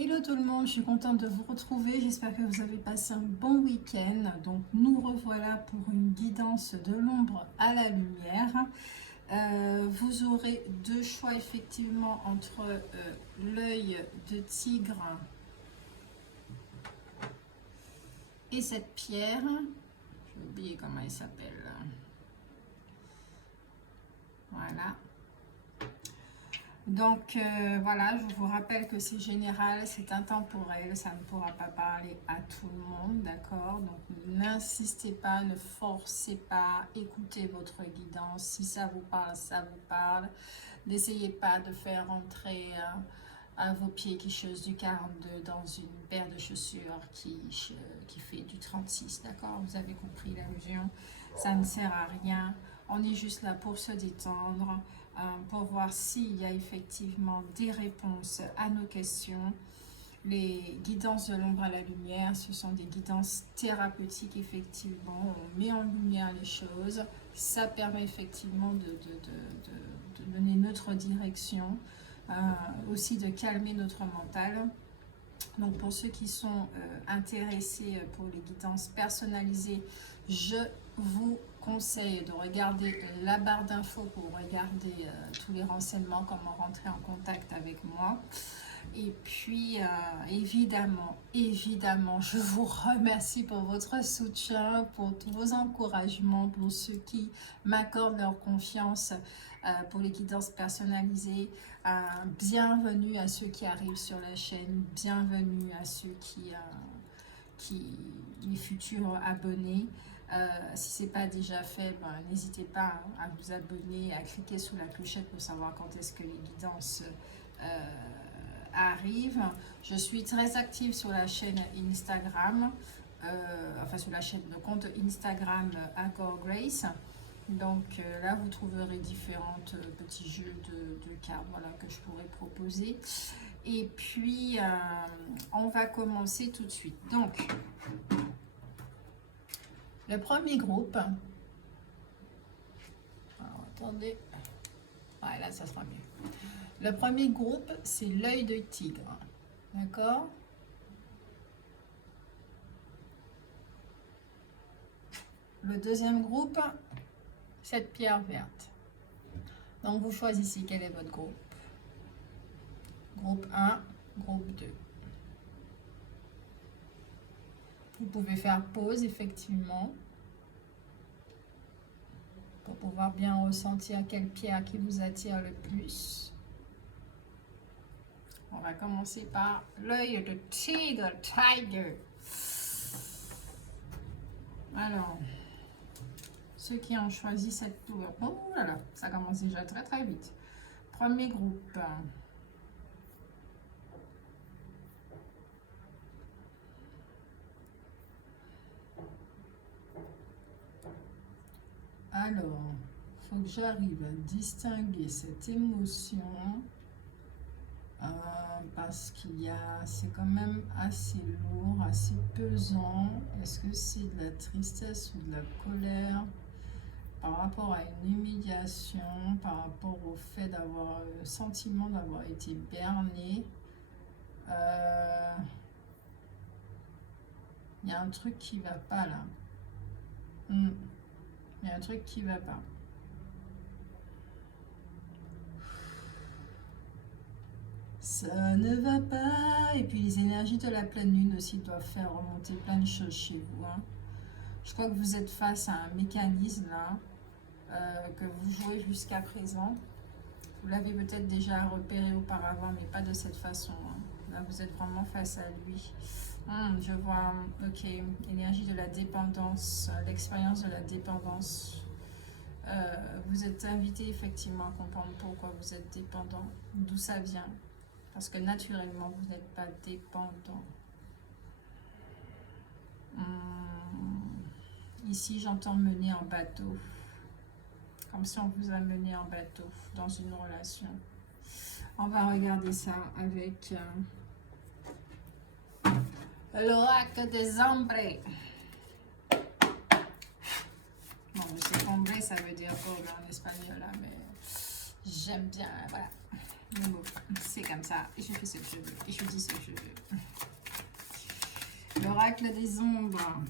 Hello tout le monde, je suis contente de vous retrouver. J'espère que vous avez passé un bon week-end. Donc nous revoilà pour une guidance de l'ombre à la lumière. Vous aurez deux choix effectivement entre l'œil de tigre et cette pierre. J'ai oublié comment elle s'appelle. Voilà. Donc voilà, je vous rappelle que c'est général, c'est intemporel, ça ne pourra pas parler à tout le monde, d'accord? Donc n'insistez pas, ne forcez pas, écoutez votre guidance, si ça vous parle, ça vous parle. N'essayez pas de faire entrer à vos pieds quelque chose du 42 dans une paire de chaussures qui fait du 36, d'accord? Vous avez compris l'allusion, ça ne sert à rien, on est juste là pour se détendre. Pour voir s'il y a effectivement des réponses à nos questions. Les guidances de l'ombre à la lumière, ce sont des guidances thérapeutiques, effectivement. On met en lumière les choses. Ça permet effectivement de donner notre direction, aussi de calmer notre mental. Donc pour ceux qui sont intéressés pour les guidances personnalisées, je vous conseille de regarder la barre d'infos pour regarder tous les renseignements, comment rentrer en contact avec moi. Et puis évidemment, je vous remercie pour votre soutien, pour tous vos encouragements, pour ceux qui m'accordent leur confiance pour les guidances personnalisées. Bienvenue à ceux qui arrivent sur la chaîne, bienvenue à ceux les futurs abonnés. Si ce n'est pas déjà fait, n'hésitez pas à vous abonner, à cliquer sur la clochette pour savoir quand est-ce que les guidances arrivent. Je suis très active sur la chaîne Instagram, sur la chaîne, le compte Instagram Encore Grace. Donc là, vous trouverez différents petits jeux de cartes, voilà, que je pourrais proposer. Et puis, on va commencer tout de suite. Donc, le premier groupe, alors, attendez, voilà, ça sera mieux. Le premier groupe, c'est l'œil de tigre, d'accord? Le deuxième groupe, cette pierre verte. Donc, vous choisissez quel est votre groupe. Groupe 1, groupe 2. Vous pouvez faire pause, effectivement, pour pouvoir bien ressentir quelle pierre qui vous attire le plus. On va commencer par l'œil de tigre, tiger. Alors, ceux qui ont choisi cette couleur, oh là là, ça commence déjà très très vite. Premier groupe. Alors, il faut que j'arrive à distinguer cette émotion parce c'est quand même assez lourd, assez pesant. Est-ce que c'est de la tristesse ou de la colère par rapport à une humiliation, par rapport au fait d'avoir le sentiment d'avoir été berné? Il y a un truc qui va pas là. Il y a un truc qui va pas. Ça ne va pas. Et puis les énergies de la pleine lune aussi doivent faire remonter plein de choses chez vous. Je crois que vous êtes face à un mécanisme là que vous jouez jusqu'à présent. Vous l'avez peut-être déjà repéré auparavant, mais pas de cette façon. Là, vous êtes vraiment face à lui. Je vois, ok, énergie de la dépendance, l'expérience de la dépendance. Vous êtes invité effectivement à comprendre pourquoi vous êtes dépendant, d'où ça vient. Parce que naturellement, vous n'êtes pas dépendant. Ici, j'entends mener en bateau. Comme si on vous a mené en bateau dans une relation. On va regarder ça avec l'oracle des ombres. Bon, je sais qu'ombre, ça veut dire pauvre en espagnol, là, mais j'aime bien, voilà. Mais bon, c'est comme ça. Et je fais ce que je veux. Et je dis ce que je veux. L'oracle des ombres.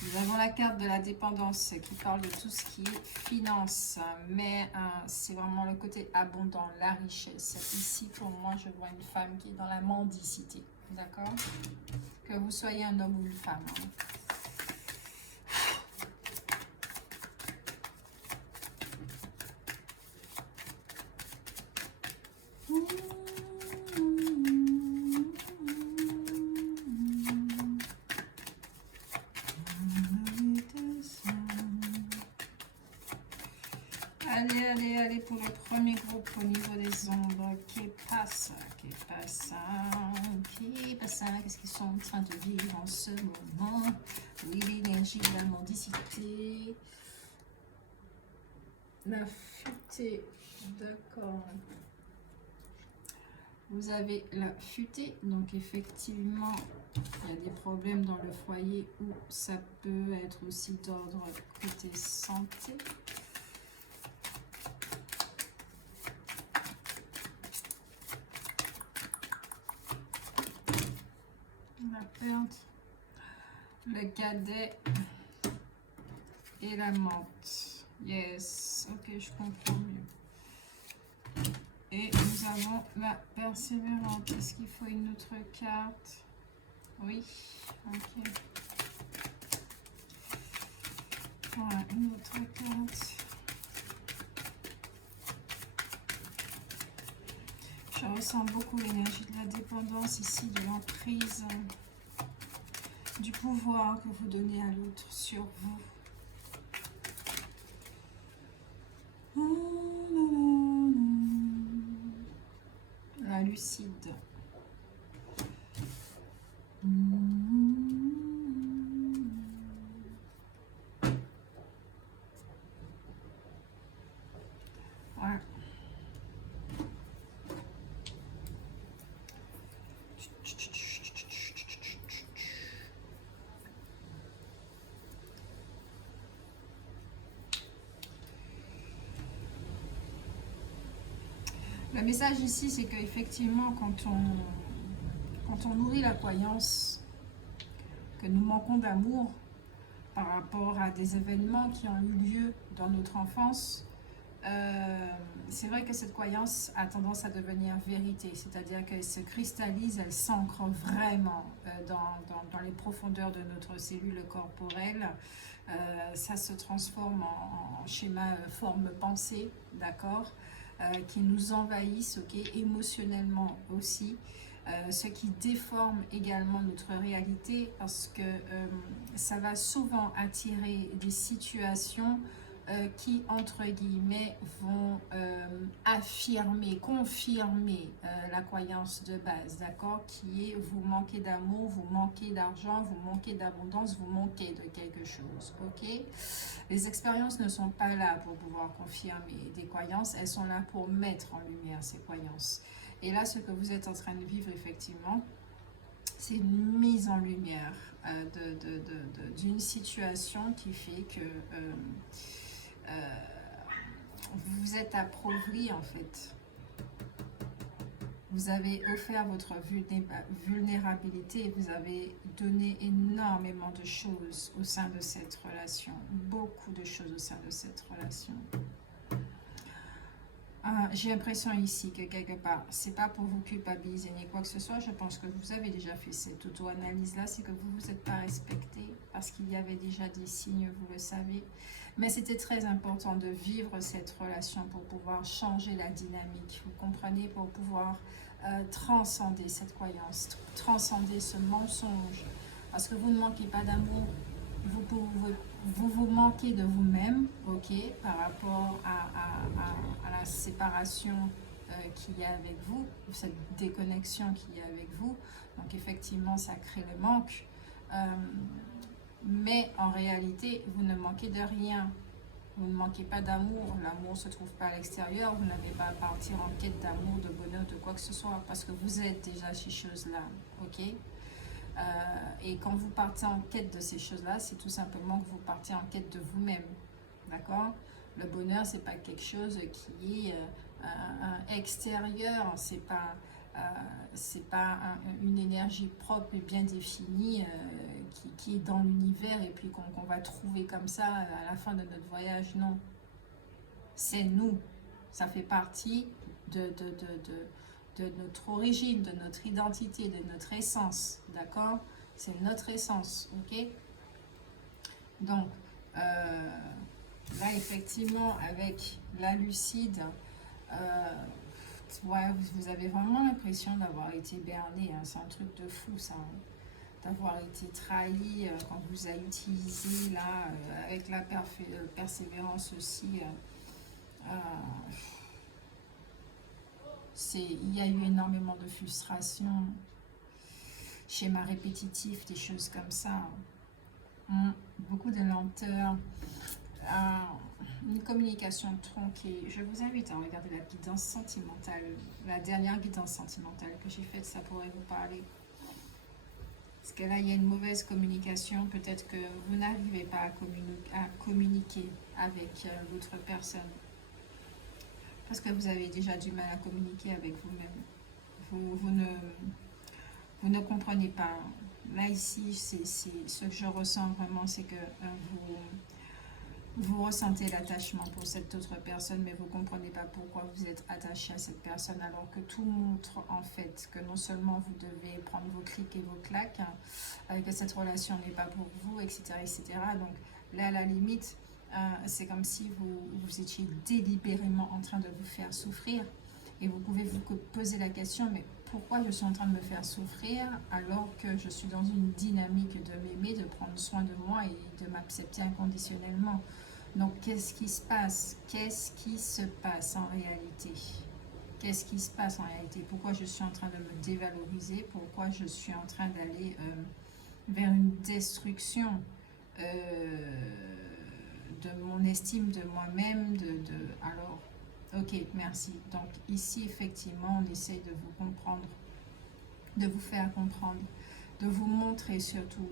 Nous avons la carte de la dépendance qui parle de tout ce qui est finance, mais c'est vraiment le côté abondant, la richesse. Ici, pour moi, je vois une femme qui est dans la mendicité, d'accord? Que vous soyez un homme ou une femme. Hein. Allez, pour le premier groupe au niveau des ombres. Qu'est-ce qu'ils sont en train de vivre en ce moment? Oui, l'énergie de la mendicité. La futée, d'accord. Vous avez la futée, donc effectivement, il y a des problèmes dans le foyer où ça peut être aussi d'ordre côté santé. La perte, le cadet et la menthe. Yes, ok, je comprends mieux. Et nous avons la persévérante. Est-ce qu'il faut une autre carte? Oui, ok. Voilà, une autre carte. Je ressens beaucoup l'énergie de la dépendance ici, de l'emprise, du pouvoir que vous donnez à l'autre sur vous. La lucide. Voilà. Le message ici, c'est qu'effectivement, quand on nourrit la croyance que nous manquons d'amour par rapport à des événements qui ont eu lieu dans notre enfance, c'est vrai que cette croyance a tendance à devenir vérité, c'est-à-dire qu'elle se cristallise, elle s'ancre vraiment dans les profondeurs de notre cellule corporelle. Ça se transforme en schéma forme-pensée, d'accord, qui nous envahissent, ok, émotionnellement aussi. Ce qui déforme également notre réalité parce que ça va souvent attirer des situations qui, entre guillemets, vont affirmer, confirmer la croyance de base, d'accord, qui est vous manquez d'amour, vous manquez d'argent, vous manquez d'abondance, vous manquez de quelque chose, ok? Les expériences ne sont pas là pour pouvoir confirmer des croyances, elles sont là pour mettre en lumière ces croyances. Et là, ce que vous êtes en train de vivre, effectivement, c'est une mise en lumière d'une situation qui fait que vous vous êtes appauvri, en fait. Vous avez offert votre vulnérabilité et vous avez donné énormément de choses au sein de cette relation. Beaucoup de choses au sein de cette relation. J'ai l'impression ici que quelque part, c'est pas pour vous culpabiliser ni quoi que ce soit. Je pense que vous avez déjà fait cette auto-analyse-là. C'est que vous vous êtes pas respecté parce qu'il y avait déjà des signes, vous le savez. Mais c'était très important de vivre cette relation pour pouvoir changer la dynamique. Vous comprenez, pour pouvoir transcender cette croyance, transcender ce mensonge. Parce que vous ne manquez pas d'amour. Vous manquez de vous-même, ok, par rapport à la séparation qu'il y a avec vous, cette déconnexion qu'il y a avec vous. Donc effectivement, ça crée le manque. Mais en réalité, vous ne manquez de rien. Vous ne manquez pas d'amour. L'amour ne se trouve pas à l'extérieur. Vous n'avez pas à partir en quête d'amour, de bonheur, de quoi que ce soit. Parce que vous êtes déjà ces choses-là, ok? Et quand vous partez en quête de ces choses-là, c'est tout simplement que vous partez en quête de vous-même, d'accord? Le bonheur, c'est pas quelque chose qui est extérieur, c'est pas une énergie propre et bien définie qui est dans l'univers et puis qu'on va trouver comme ça à la fin de notre voyage. Non, c'est nous. Ça fait partie de notre origine, de notre identité, de notre essence. D'accord? C'est notre essence. Ok? Donc, là, effectivement, avec la lucide, ouais, vous avez vraiment l'impression d'avoir été berné. Hein. C'est un truc de fou, ça. Hein. D'avoir été trahi quand on vous a utilisé, là, avec la persévérance aussi. Il y a eu énormément de frustration, schéma répétitif, des choses comme ça. Beaucoup de lenteur. Une communication tronquée. Je vous invite à regarder la guidance sentimentale, la dernière guidance sentimentale que j'ai faite, ça pourrait vous parler. Parce que là, il y a une mauvaise communication, peut-être que vous n'arrivez pas à communiquer avec l'autre personne. Parce que vous avez déjà du mal à communiquer avec vous-même. Vous ne comprenez pas. Là, ici, c'est ce que je ressens vraiment, c'est que vous ressentez l'attachement pour cette autre personne, mais vous ne comprenez pas pourquoi vous êtes attaché à cette personne, alors que tout montre en fait que non seulement vous devez prendre vos clics et vos claques, que cette relation n'est pas pour vous, etc., etc. Donc là, à la limite, c'est comme si vous étiez délibérément en train de vous faire souffrir. Et vous pouvez vous poser la question, mais pourquoi je suis en train de me faire souffrir alors que je suis dans une dynamique de m'aimer, de prendre soin de moi et de m'accepter inconditionnellement. Donc, qu'est-ce qui se passe? Qu'est-ce qui se passe en réalité? Qu'est-ce qui se passe en réalité? Pourquoi je suis en train de me dévaloriser? Pourquoi je suis en train d'aller vers une destruction de mon estime de moi-même? Alors, ok, merci. Donc, ici, effectivement, on essaye de vous comprendre, de vous faire comprendre, de vous montrer surtout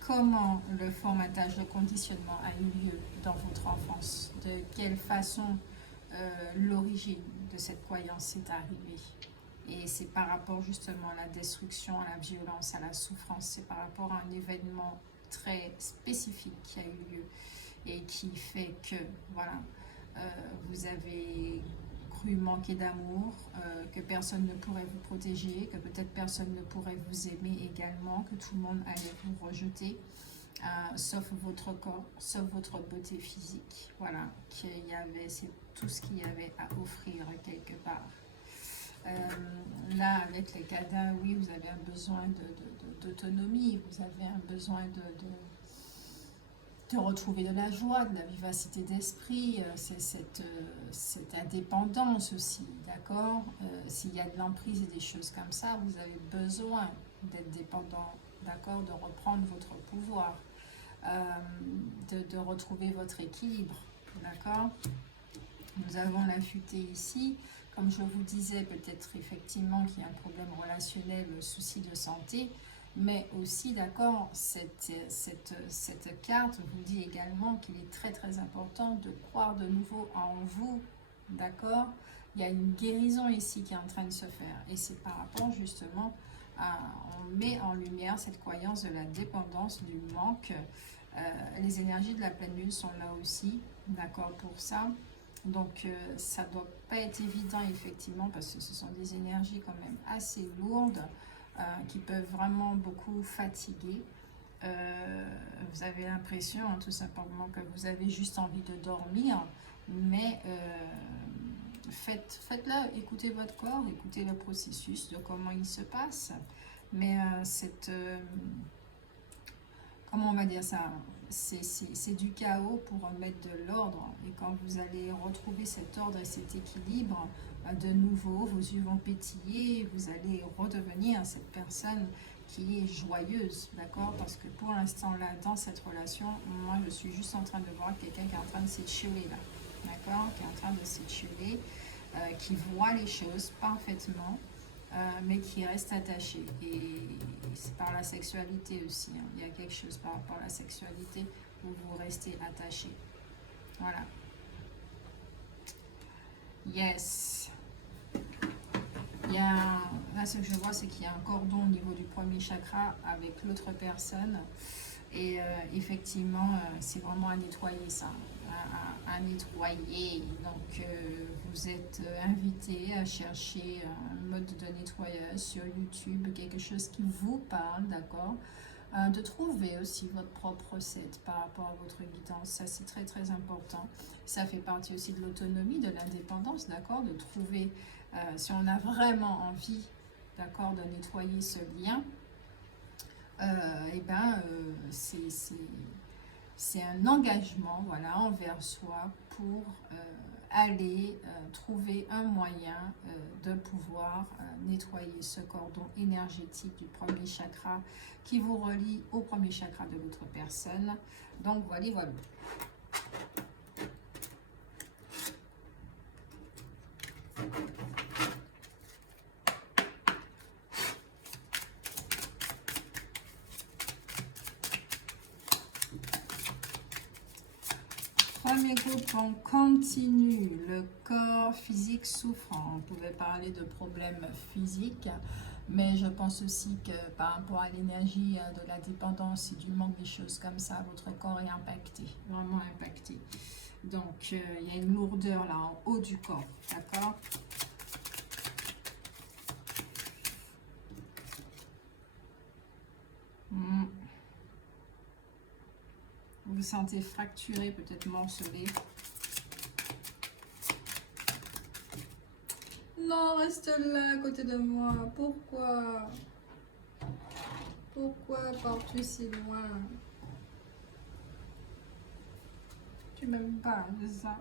comment le formatage, le conditionnement a eu lieu dans votre enfance, de quelle façon l'origine de cette croyance est arrivée. Et c'est par rapport justement à la destruction, à la violence, à la souffrance, c'est par rapport à un événement très spécifique qui a eu lieu et qui fait que, voilà, vous avez cru manquer d'amour, que personne ne pourrait vous protéger, que peut-être personne ne pourrait vous aimer également, que tout le monde allait vous rejeter, sauf votre corps, sauf votre beauté physique. Voilà, c'est tout ce qu'il y avait à offrir quelque part. Là, avec les cadavres, oui, vous avez un besoin d'autonomie, vous avez un besoin de retrouver de la joie, de la vivacité d'esprit, c'est cette indépendance aussi, d'accord? S'il y a de l'emprise et des choses comme ça, vous avez besoin d'être dépendant, d'accord? De reprendre votre pouvoir, de retrouver votre équilibre, d'accord? Nous avons l'affûté ici. Comme je vous disais, peut-être effectivement qu'il y a un problème relationnel, souci de santé, mais aussi, d'accord, cette carte vous dit également qu'il est très très important de croire de nouveau en vous, d'accord? Il y a une guérison ici qui est en train de se faire, et c'est par rapport justement on met en lumière cette croyance de la dépendance, du manque. Les énergies de la pleine lune sont là aussi, d'accord, pour ça. Donc ça ne doit pas être évident effectivement parce que ce sont des énergies quand même assez lourdes qui peuvent vraiment beaucoup fatiguer. Vous avez l'impression tout simplement que vous avez juste envie de dormir, mais faites-le, écoutez votre corps, écoutez le processus de comment il se passe. Mais comment on va dire ça, c'est du chaos pour mettre de l'ordre, et quand vous allez retrouver cet ordre et cet équilibre, de nouveau vos yeux vont pétiller, vous allez redevenir cette personne qui est joyeuse, d'accord? Parce que pour l'instant là, dans cette relation, moi je suis juste en train de voir quelqu'un qui est en train de s'étioler là, d'accord? Qui est en train de s'étioler, qui voit les choses parfaitement, mais qui reste attaché. Et c'est par la sexualité aussi, hein. Il y a quelque chose par rapport à la sexualité où vous restez attaché. Voilà. Yes. Il y a là, ce que je vois, c'est qu'il y a un cordon au niveau du premier chakra avec l'autre personne. Et effectivement, c'est vraiment à nettoyer ça. À nettoyer. Donc, vous êtes invité à chercher un mode de nettoyage sur YouTube, quelque chose qui vous parle, d'accord? De trouver aussi votre propre recette par rapport à votre guidance. Ça, c'est très, très important. Ça fait partie aussi de l'autonomie, de l'indépendance, d'accord? De trouver, si on a vraiment envie, d'accord, de nettoyer ce lien, et ben, c'est un engagement, voilà, envers soi pour aller trouver un moyen de pouvoir nettoyer ce cordon énergétique du premier chakra qui vous relie au premier chakra de l'autre personne. Donc voilà, voilà. Premier groupe, on continue. Le corps physique souffrant. On pouvait parler de problèmes physiques, mais je pense aussi que par rapport à l'énergie de la dépendance et du manque des choses comme ça, votre corps est impacté, vraiment impacté. Donc, il y a une lourdeur là en haut du corps, d'accord? Vous vous sentez fracturé, peut-être morcelé. Non, reste là à côté de moi. Pourquoi? Pourquoi pars-tu si loin? Tu m'aimes pas, c'est ça?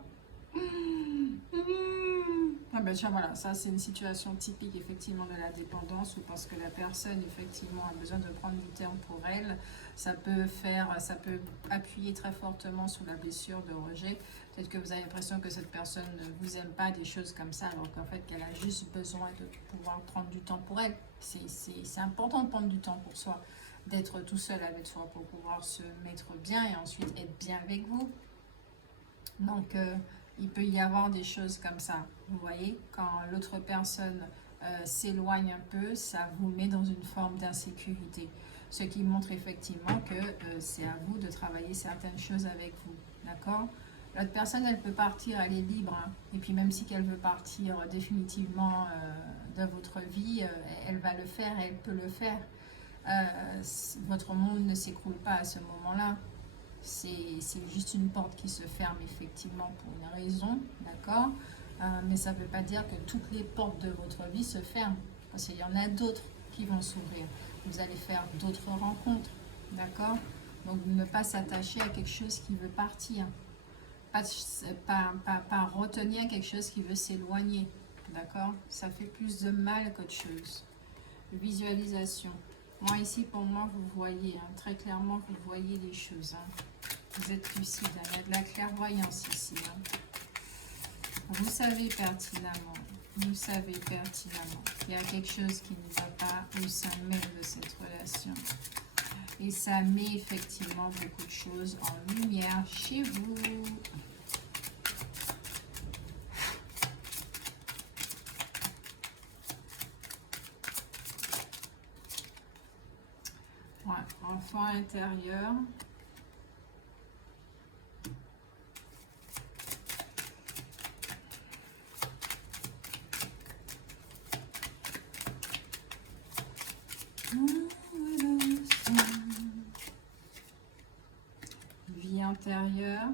Ah ben tiens, voilà, ça c'est une situation typique effectivement de la dépendance, ou parce que la personne effectivement a besoin de prendre du temps pour elle. Ça peut appuyer très fortement sur la blessure de rejet. Peut-être que vous avez l'impression que cette personne ne vous aime pas, des choses comme ça, alors qu'en fait qu'elle a juste besoin de pouvoir prendre du temps pour elle. C'est important de prendre du temps pour soi, d'être tout seul avec soi pour pouvoir se mettre bien et ensuite être bien avec vous. Donc, il peut y avoir des choses comme ça. Vous voyez, quand l'autre personne s'éloigne un peu, ça vous met dans une forme d'insécurité. Ce qui montre effectivement que c'est à vous de travailler certaines choses avec vous. D'accord? L'autre personne, elle peut partir, elle est libre. Hein. Et puis même si elle veut partir définitivement de votre vie, elle va le faire, elle peut le faire. Votre monde ne s'écroule pas à ce moment-là. C'est juste une porte qui se ferme effectivement pour une raison, d'accord? Mais ça ne veut pas dire que toutes les portes de votre vie se ferment, parce qu'il y en a d'autres qui vont s'ouvrir. Vous allez faire d'autres rencontres, d'accord? Donc ne pas s'attacher à quelque chose qui veut partir, pas retenir quelque chose qui veut s'éloigner, d'accord? Ça fait plus de mal qu'autre chose. Visualisation. Moi ici, pour moi, vous voyez, hein, très clairement, vous voyez les choses. Hein. Vous êtes lucide, hein. Il y a de la clairvoyance ici. Hein. Vous savez pertinemment qu'il y a quelque chose qui ne va pas au sein même de cette relation. Et ça met effectivement beaucoup de choses en lumière chez vous. Ouais, enfant intérieur. Vie antérieure.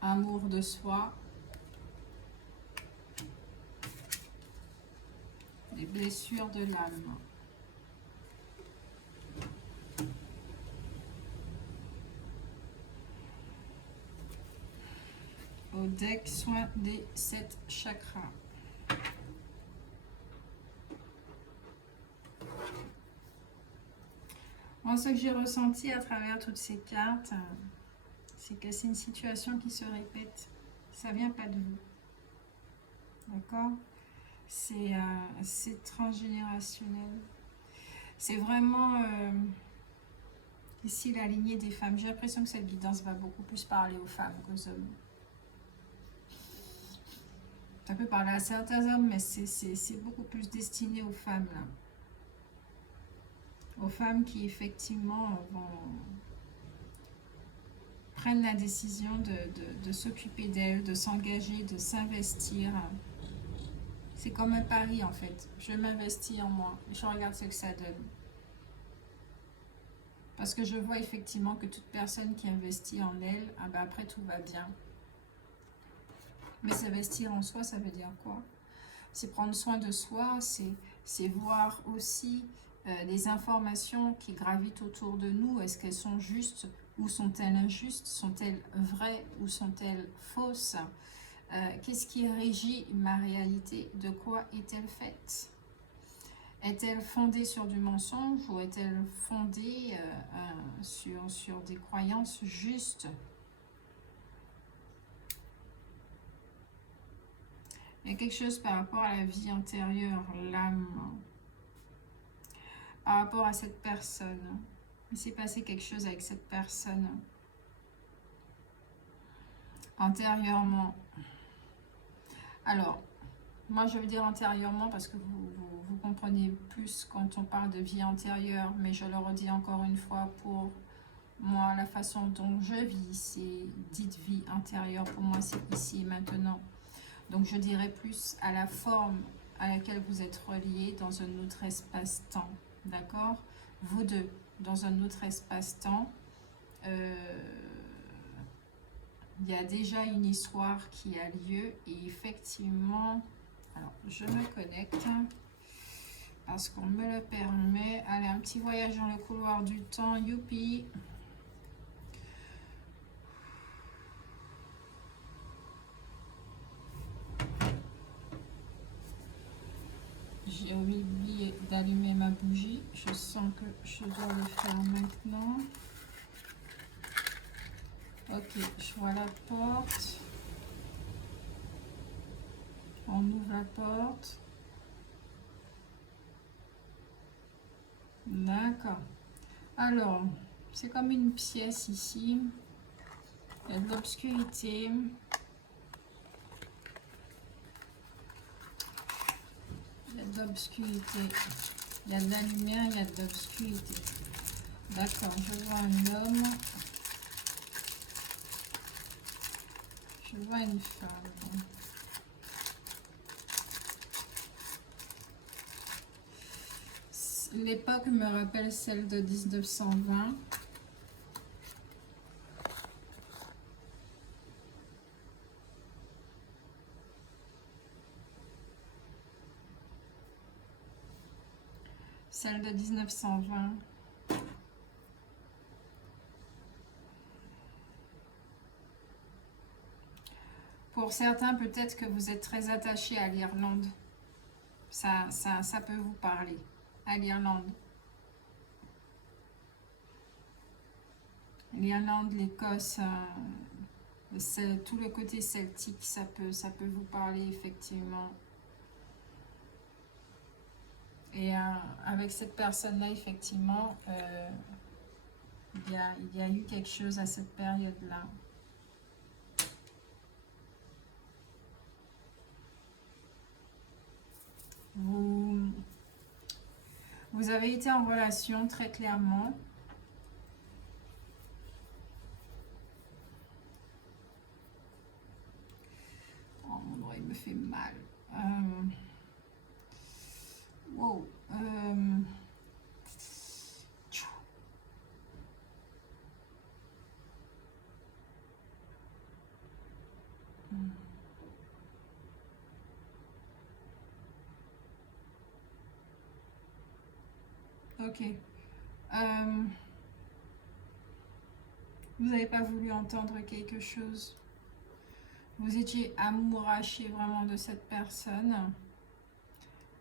Amour de soi. Les blessures de l'âme. Au deck, soin des 7 chakras. Moi, ce que j'ai ressenti à travers toutes ces cartes, c'est que c'est une situation qui se répète. Ça vient pas de vous. D'accord? C'est transgénérationnel. C'est vraiment ici la lignée des femmes. J'ai l'impression que cette guidance va beaucoup plus parler aux femmes qu'aux hommes. Ça peut parler à certains hommes, mais c'est beaucoup plus destiné aux femmes là. Aux femmes qui effectivement prennent la décision de s'occuper d'elles, de s'engager, de s'investir. C'est comme un pari en fait. Je m'investis en moi. Je regarde ce que ça donne. Parce que je vois effectivement que toute personne qui investit en elle, ah ben après tout va bien. Mais s'investir en soi, ça veut dire quoi? C'est prendre soin de soi, c'est voir aussi les informations qui gravitent autour de nous. Est-ce qu'elles sont justes ou sont-elles injustes? Sont-elles vraies ou sont-elles fausses? Qu'est-ce qui régit ma réalité? De quoi est-elle faite? Est-elle fondée sur du mensonge ou est-elle fondée sur des croyances justes? Il y a quelque chose par rapport à la vie antérieure, l'âme, par rapport à cette personne. Il s'est passé quelque chose avec cette personne antérieurement. Alors, moi je veux dire antérieurement parce que vous comprenez plus quand on parle de vie antérieure, mais je le redis encore une fois, pour moi la façon dont je vis, c'est dite vie antérieure, pour moi c'est ici et maintenant. Donc je dirais plus à la forme à laquelle vous êtes reliés dans un autre espace-temps, d'accord? Vous deux, dans un autre espace-temps, il y a déjà une histoire qui a lieu et effectivement, alors je me connecte parce qu'on me le permet. Allez, un petit voyage dans le couloir du temps, youpi! J'ai oublié d'allumer ma bougie. Je sens que je dois le faire maintenant. Ok, je vois la porte. On ouvre la porte. D'accord. Alors, c'est comme une pièce ici. Il y a de l'obscurité. Il y a de l'obscurité. Il y a de la lumière, il y a de l'obscurité. D'accord, je vois un homme. Je vois une femme. L'époque me rappelle celle de 1920. Celle de 1920. Pour certains, peut-être que vous êtes très attachés à l'Irlande. Ça peut vous parler. À l'Irlande. L'Irlande, l'Écosse, tout le côté celtique, ça peut vous parler effectivement. Et avec cette personne-là, effectivement, il y a eu quelque chose à cette période-là. Vous avez été en relation très clairement. Oh mon oreille me fait mal. Wow. Ok. Vous n'avez pas voulu entendre quelque chose. Vous étiez amouraché vraiment de cette personne.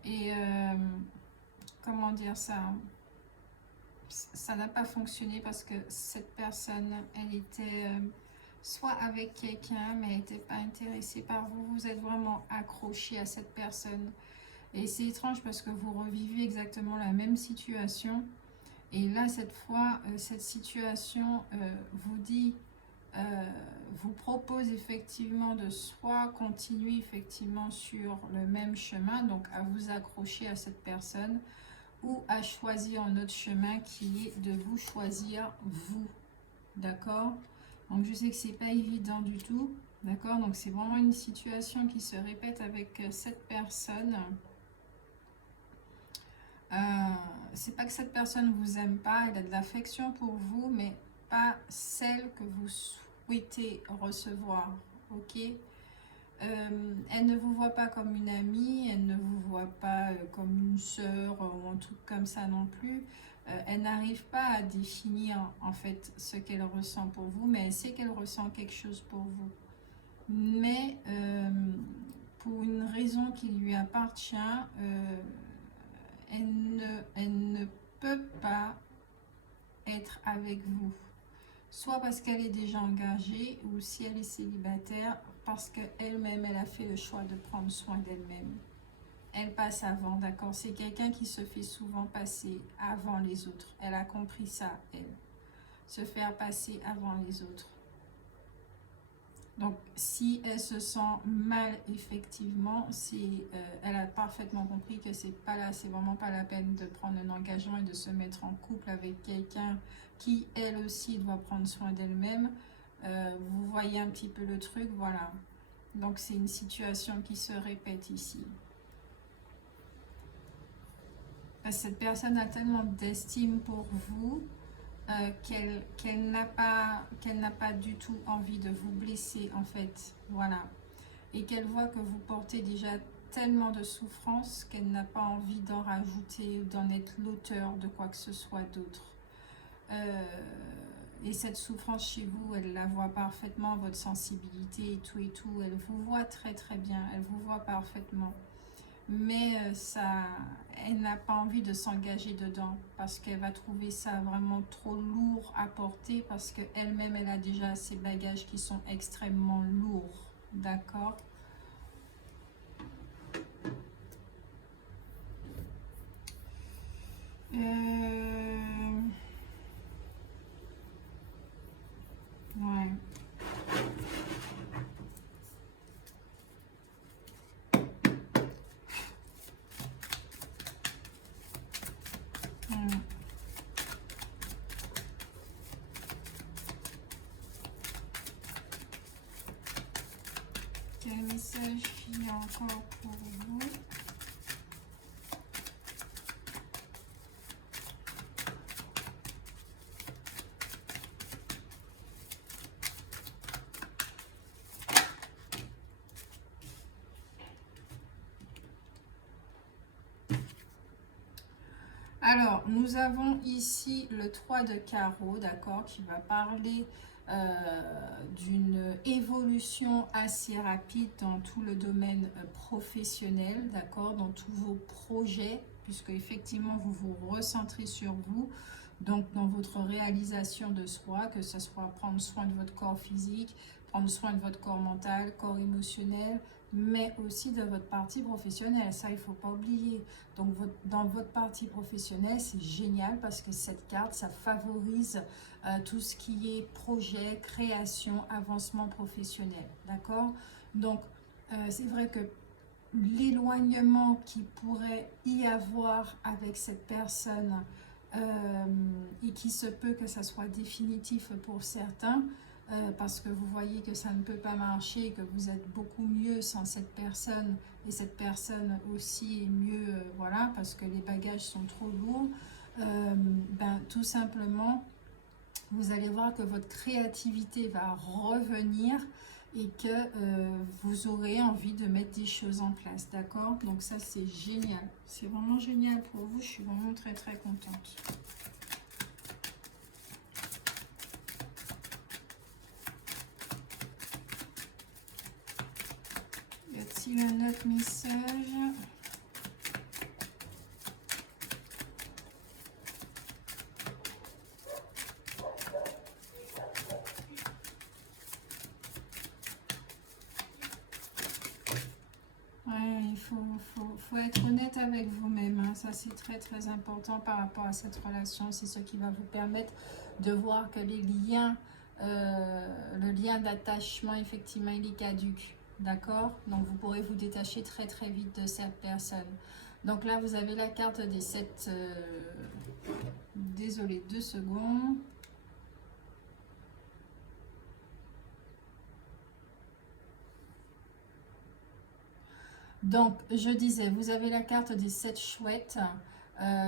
Et comment dire ça? Ça n'a pas fonctionné parce que cette personne, elle était soit avec quelqu'un, mais elle n'était pas intéressée par vous. Vous êtes vraiment accroché à cette personne. Et c'est étrange parce que vous revivez exactement la même situation. Et là, cette fois, cette situation vous dit, vous propose effectivement de soit continuer effectivement sur le même chemin, donc à vous accrocher à cette personne, ou à choisir un autre chemin qui est de vous choisir vous. D'accord? Donc je sais que c'est pas évident du tout. D'accord? Donc c'est vraiment une situation qui se répète avec cette personne. C'est pas que cette personne vous aime pas, elle a de l'affection pour vous, mais pas celle que vous souhaitez recevoir. Ok? Elle ne vous voit pas comme une amie, elle ne vous voit pas comme une sœur ou un truc comme ça non plus. Elle n'arrive pas à définir en fait ce qu'elle ressent pour vous, mais elle sait qu'elle ressent quelque chose pour vous. Mais pour une raison qui lui appartient, elle ne peut pas être avec vous. Soit parce qu'elle est déjà engagée, ou si elle est célibataire, parce qu'elle-même, elle a fait le choix de prendre soin d'elle-même. Elle passe avant, d'accord? C'est quelqu'un qui se fait souvent passer avant les autres. Elle a compris ça, elle. Se faire passer avant les autres. Donc, si elle se sent mal, effectivement, elle a parfaitement compris que c'est vraiment pas la peine de prendre un engagement et de se mettre en couple avec quelqu'un qui, elle aussi, doit prendre soin d'elle-même. Vous voyez un petit peu le truc, voilà. Donc, c'est une situation qui se répète ici. Parce que cette personne a tellement d'estime pour vous qu'elle n'a pas du tout envie de vous blesser, en fait. Voilà. Et qu'elle voit que vous portez déjà tellement de souffrance qu'elle n'a pas envie d'en rajouter ou d'en être l'auteur de quoi que ce soit d'autre. Et cette souffrance chez vous, elle la voit parfaitement, votre sensibilité et tout et tout. Elle vous voit très très bien, elle vous voit parfaitement. Mais elle n'a pas envie de s'engager dedans parce qu'elle va trouver ça vraiment trop lourd à porter parce qu'elle-même, elle a déjà ses bagages qui sont extrêmement lourds. D'accord? Ouais. Quel message il y a encore pour vous? Alors, nous avons ici le 3 de carreau, d'accord, qui va parler d'une évolution assez rapide dans tout le domaine professionnel, d'accord, dans tous vos projets, puisque effectivement vous vous recentrez sur vous, donc dans votre réalisation de soi, que ce soit prendre soin de votre corps physique, prendre soin de votre corps mental, corps émotionnel, mais aussi de votre partie professionnelle, ça il ne faut pas oublier. Donc dans votre partie professionnelle, c'est génial parce que cette carte, ça favorise tout ce qui est projet, création, avancement professionnel, d'accord? Donc c'est vrai que l'éloignement qui pourrait y avoir avec cette personne et qui se peut que ça soit définitif pour certains, parce que vous voyez que ça ne peut pas marcher, que vous êtes beaucoup mieux sans cette personne, et cette personne aussi est mieux, voilà, parce que les bagages sont trop lourds, tout simplement, vous allez voir que votre créativité va revenir et que vous aurez envie de mettre des choses en place, d'accord? Donc ça, c'est génial. C'est vraiment génial pour vous. Je suis vraiment très, très contente. Y a-t-il un autre message? Ouais, il faut être honnête c'est très très important par rapport à cette relation. C'est ce qui va vous permettre de voir que les liens, le lien d'attachement, effectivement, il est caduque. D'accord? Donc, vous pourrez vous détacher très très vite de cette personne. Donc là, vous avez la carte des 7... désolé, 2 secondes. Donc, je disais, vous avez la carte des 7 chouettes.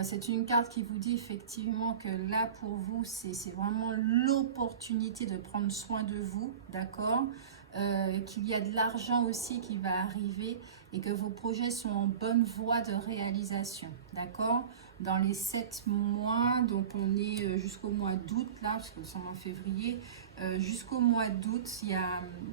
C'est une carte qui vous dit effectivement que là, pour vous, c'est vraiment l'opportunité de prendre soin de vous, d'accord? Qu'il y a de l'argent aussi qui va arriver et que vos projets sont en bonne voie de réalisation, d'accord? Dans les 7 mois, donc on est jusqu'au mois d'août, là, parce que nous sommes en février, jusqu'au mois d'août, il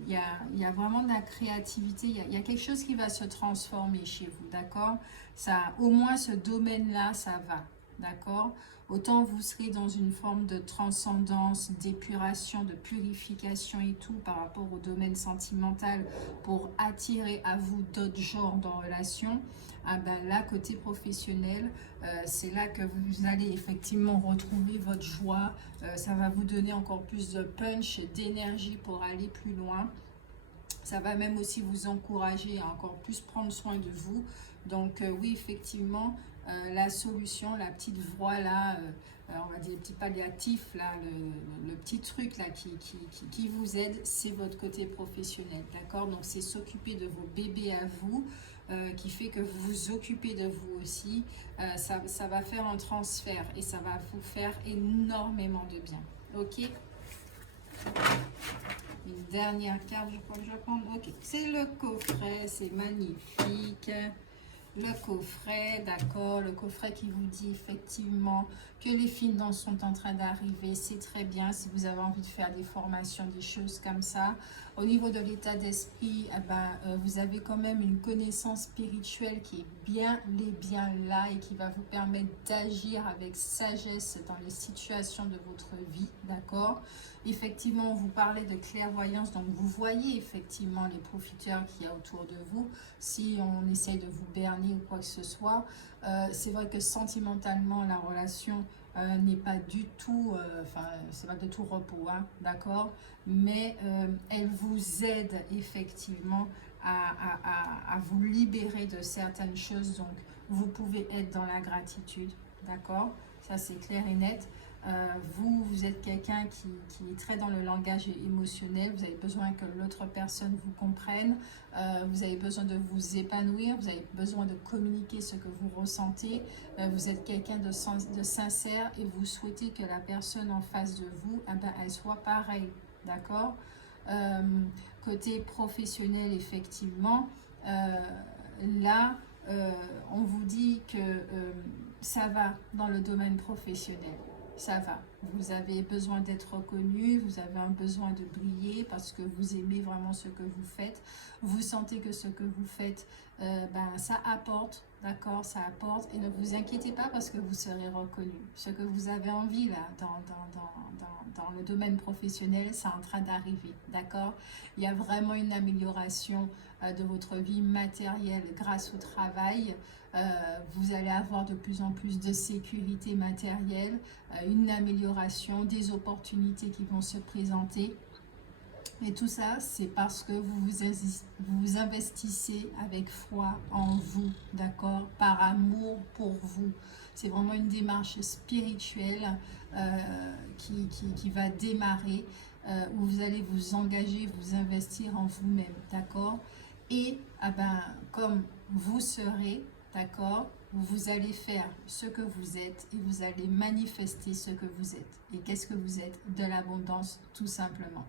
y a vraiment de la créativité, il y a quelque chose qui va se transformer chez vous, d'accord? Ça, au moins ce domaine-là, ça va, d'accord? Autant vous serez dans une forme de transcendance, d'épuration, de purification et tout par rapport au domaine sentimental pour attirer à vous d'autres genres de relations. Ah ben là, côté professionnel, c'est là que vous allez effectivement retrouver votre joie. Ça va vous donner encore plus de punch, d'énergie pour aller plus loin. Ça va même aussi vous encourager à encore plus prendre soin de vous. Donc oui, effectivement, la solution, la petite voie là, on va dire le petit palliatif, là, le petit truc là qui vous aide, c'est votre côté professionnel, d'accord? Donc c'est s'occuper de vos bébés à vous, qui fait que vous vous occupez de vous aussi. Ça va faire un transfert et ça va vous faire énormément de bien, ok? Une dernière carte, je crois que je vais prendre. Ok, c'est le coffret, c'est magnifique. Le coffret, d'accord, le coffret qui vous dit effectivement que les finances sont en train d'arriver, c'est très bien si vous avez envie de faire des formations, des choses comme ça. Au niveau de l'état d'esprit, eh ben, vous avez quand même une connaissance spirituelle qui est bien là et qui va vous permettre d'agir avec sagesse dans les situations de votre vie, d'accord? Effectivement, vous parlez de clairvoyance, donc vous voyez effectivement les profiteurs qu'il y a autour de vous. Si on essaye de vous berner ou quoi que ce soit, c'est vrai que sentimentalement, la relation n'est pas du tout, c'est pas du tout repos, hein, d'accord? Mais elle vous aide effectivement à vous libérer de certaines choses, donc vous pouvez être dans la gratitude, d'accord? Ça, c'est clair et net. Vous êtes quelqu'un qui est très dans le langage émotionnel, vous avez besoin que l'autre personne vous comprenne, vous avez besoin de vous épanouir, vous avez besoin de communiquer ce que vous ressentez, vous êtes quelqu'un de sincère et vous souhaitez que la personne en face de vous, eh ben, elle soit pareille, d'accord? Côté professionnel, effectivement, là, on vous dit que ça va dans le domaine professionnel. Ça va. Vous avez besoin d'être reconnu, vous avez un besoin de briller parce que vous aimez vraiment ce que vous faites. Vous sentez que ce que vous faites, ça apporte, d'accord, ça apporte. Et ne vous inquiétez pas parce que vous serez reconnu. Ce que vous avez envie là, dans le domaine professionnel, c'est en train d'arriver, d'accord? Il y a vraiment une amélioration de votre vie matérielle grâce au travail. Vous allez avoir de plus en plus de sécurité matérielle, une amélioration, des opportunités qui vont se présenter. Et tout ça, c'est parce que vous investissez avec foi en vous, d'accord? Par amour pour vous. C'est vraiment une démarche spirituelle qui va démarrer, où vous allez vous engager, vous investir en vous-même, d'accord? Et comme vous serez, d'accord, vous allez faire ce que vous êtes et vous allez manifester ce que vous êtes. Et qu'est-ce que vous êtes? De l'abondance, tout simplement.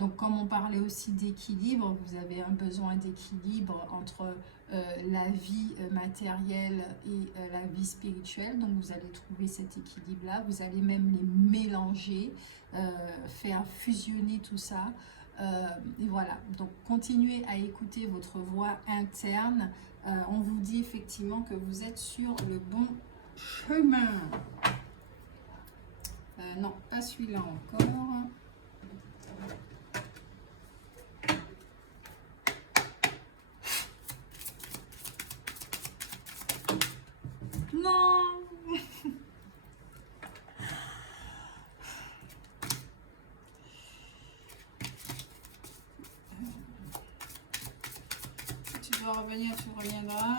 Donc comme on parlait aussi d'équilibre, vous avez un besoin d'équilibre entre la vie matérielle et la vie spirituelle. Donc vous allez trouver cet équilibre-là. Vous allez même les mélanger, faire fusionner tout ça. Et voilà, donc continuez à écouter votre voix interne. On vous dit effectivement que vous êtes sur le bon chemin. Non, pas celui-là encore. revenir, tout reviendra.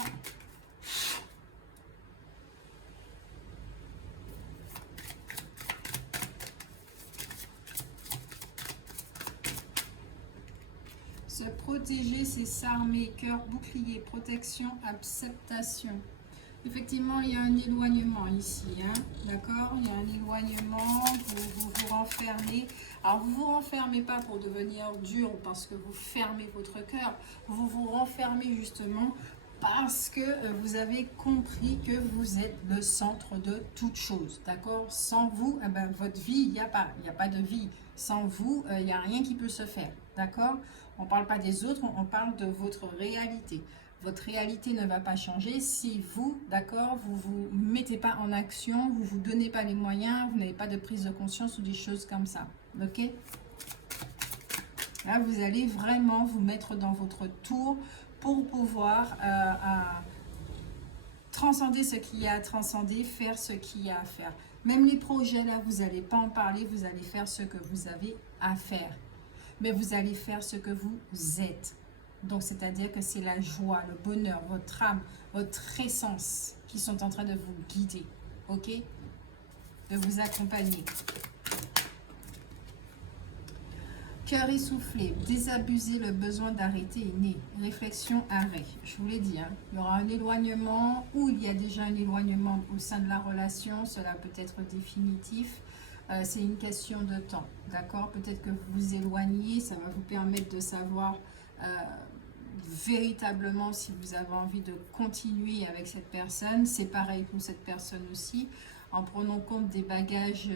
Se protéger, c'est s'armer, cœur, bouclier, protection, acceptation. Effectivement, il y a un éloignement ici, hein, d'accord? Il y a un éloignement, vous vous renfermez. Alors, vous ne vous renfermez pas pour devenir dur ou parce que vous fermez votre cœur. Vous vous renfermez justement parce que vous avez compris que vous êtes le centre de toute chose, d'accord? Sans vous, eh ben, votre vie, il n'y a pas de vie. Sans vous, il n'y a rien qui peut se faire, d'accord? On ne parle pas des autres, on parle de votre réalité. Votre réalité ne va pas changer si vous, d'accord, vous vous mettez pas en action, vous vous donnez pas les moyens, vous n'avez pas de prise de conscience ou des choses comme ça, ok? Là, vous allez vraiment vous mettre dans votre tour pour pouvoir transcender ce qu'il y a à transcender, faire ce qu'il y a à faire. Même les projets, là, vous n'allez pas en parler, vous allez faire ce que vous avez à faire. Mais vous allez faire ce que vous êtes. Donc, c'est-à-dire que c'est la joie, le bonheur, votre âme, votre essence qui sont en train de vous guider, ok? De vous accompagner. Cœur essoufflé, désabuser le besoin d'arrêter est né. Réflexion, arrêt. Je vous l'ai dit, hein, il y aura un éloignement ou il y a déjà un éloignement au sein de la relation. Cela peut être définitif. C'est une question de temps, d'accord? Peut-être que vous vous éloignez, ça va vous permettre de savoir véritablement si vous avez envie de continuer avec cette personne. C'est pareil pour cette personne aussi, en prenant compte des bagages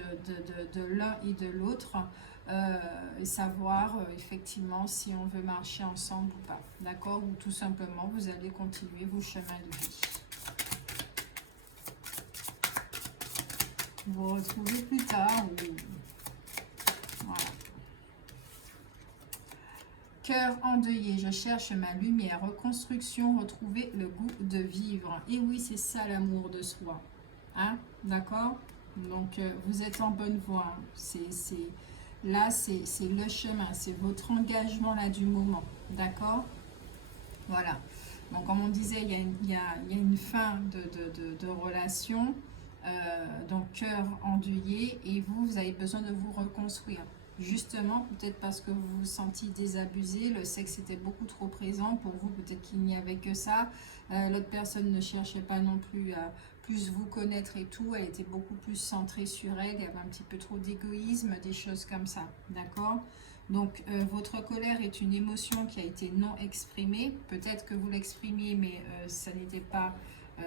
de l'un et de l'autre, et savoir effectivement si on veut marcher ensemble ou pas, d'accord? Ou tout simplement vous allez continuer vos chemins de vie. Vous vous retrouvez plus tard. Voilà. Cœur endeuillé, je cherche ma lumière. Reconstruction, retrouver le goût de vivre. Et oui, c'est ça l'amour de soi. Hein? D'accord? Donc, vous êtes en bonne voie. Là, c'est le chemin. C'est votre engagement là du moment. D'accord? Voilà. Donc, comme on disait, il y a une fin de relation. Donc cœur endeuillé et vous avez besoin de vous reconstruire. Justement, peut-être parce que vous vous sentiez désabusé, le sexe était beaucoup trop présent pour vous, peut-être qu'il n'y avait que ça. L'autre personne ne cherchait pas non plus à plus vous connaître et tout, elle était beaucoup plus centrée sur elle, il y avait un petit peu trop d'égoïsme, des choses comme ça, d'accord? Donc votre colère est une émotion qui a été non exprimée, peut-être que vous l'exprimiez mais ça n'était pas...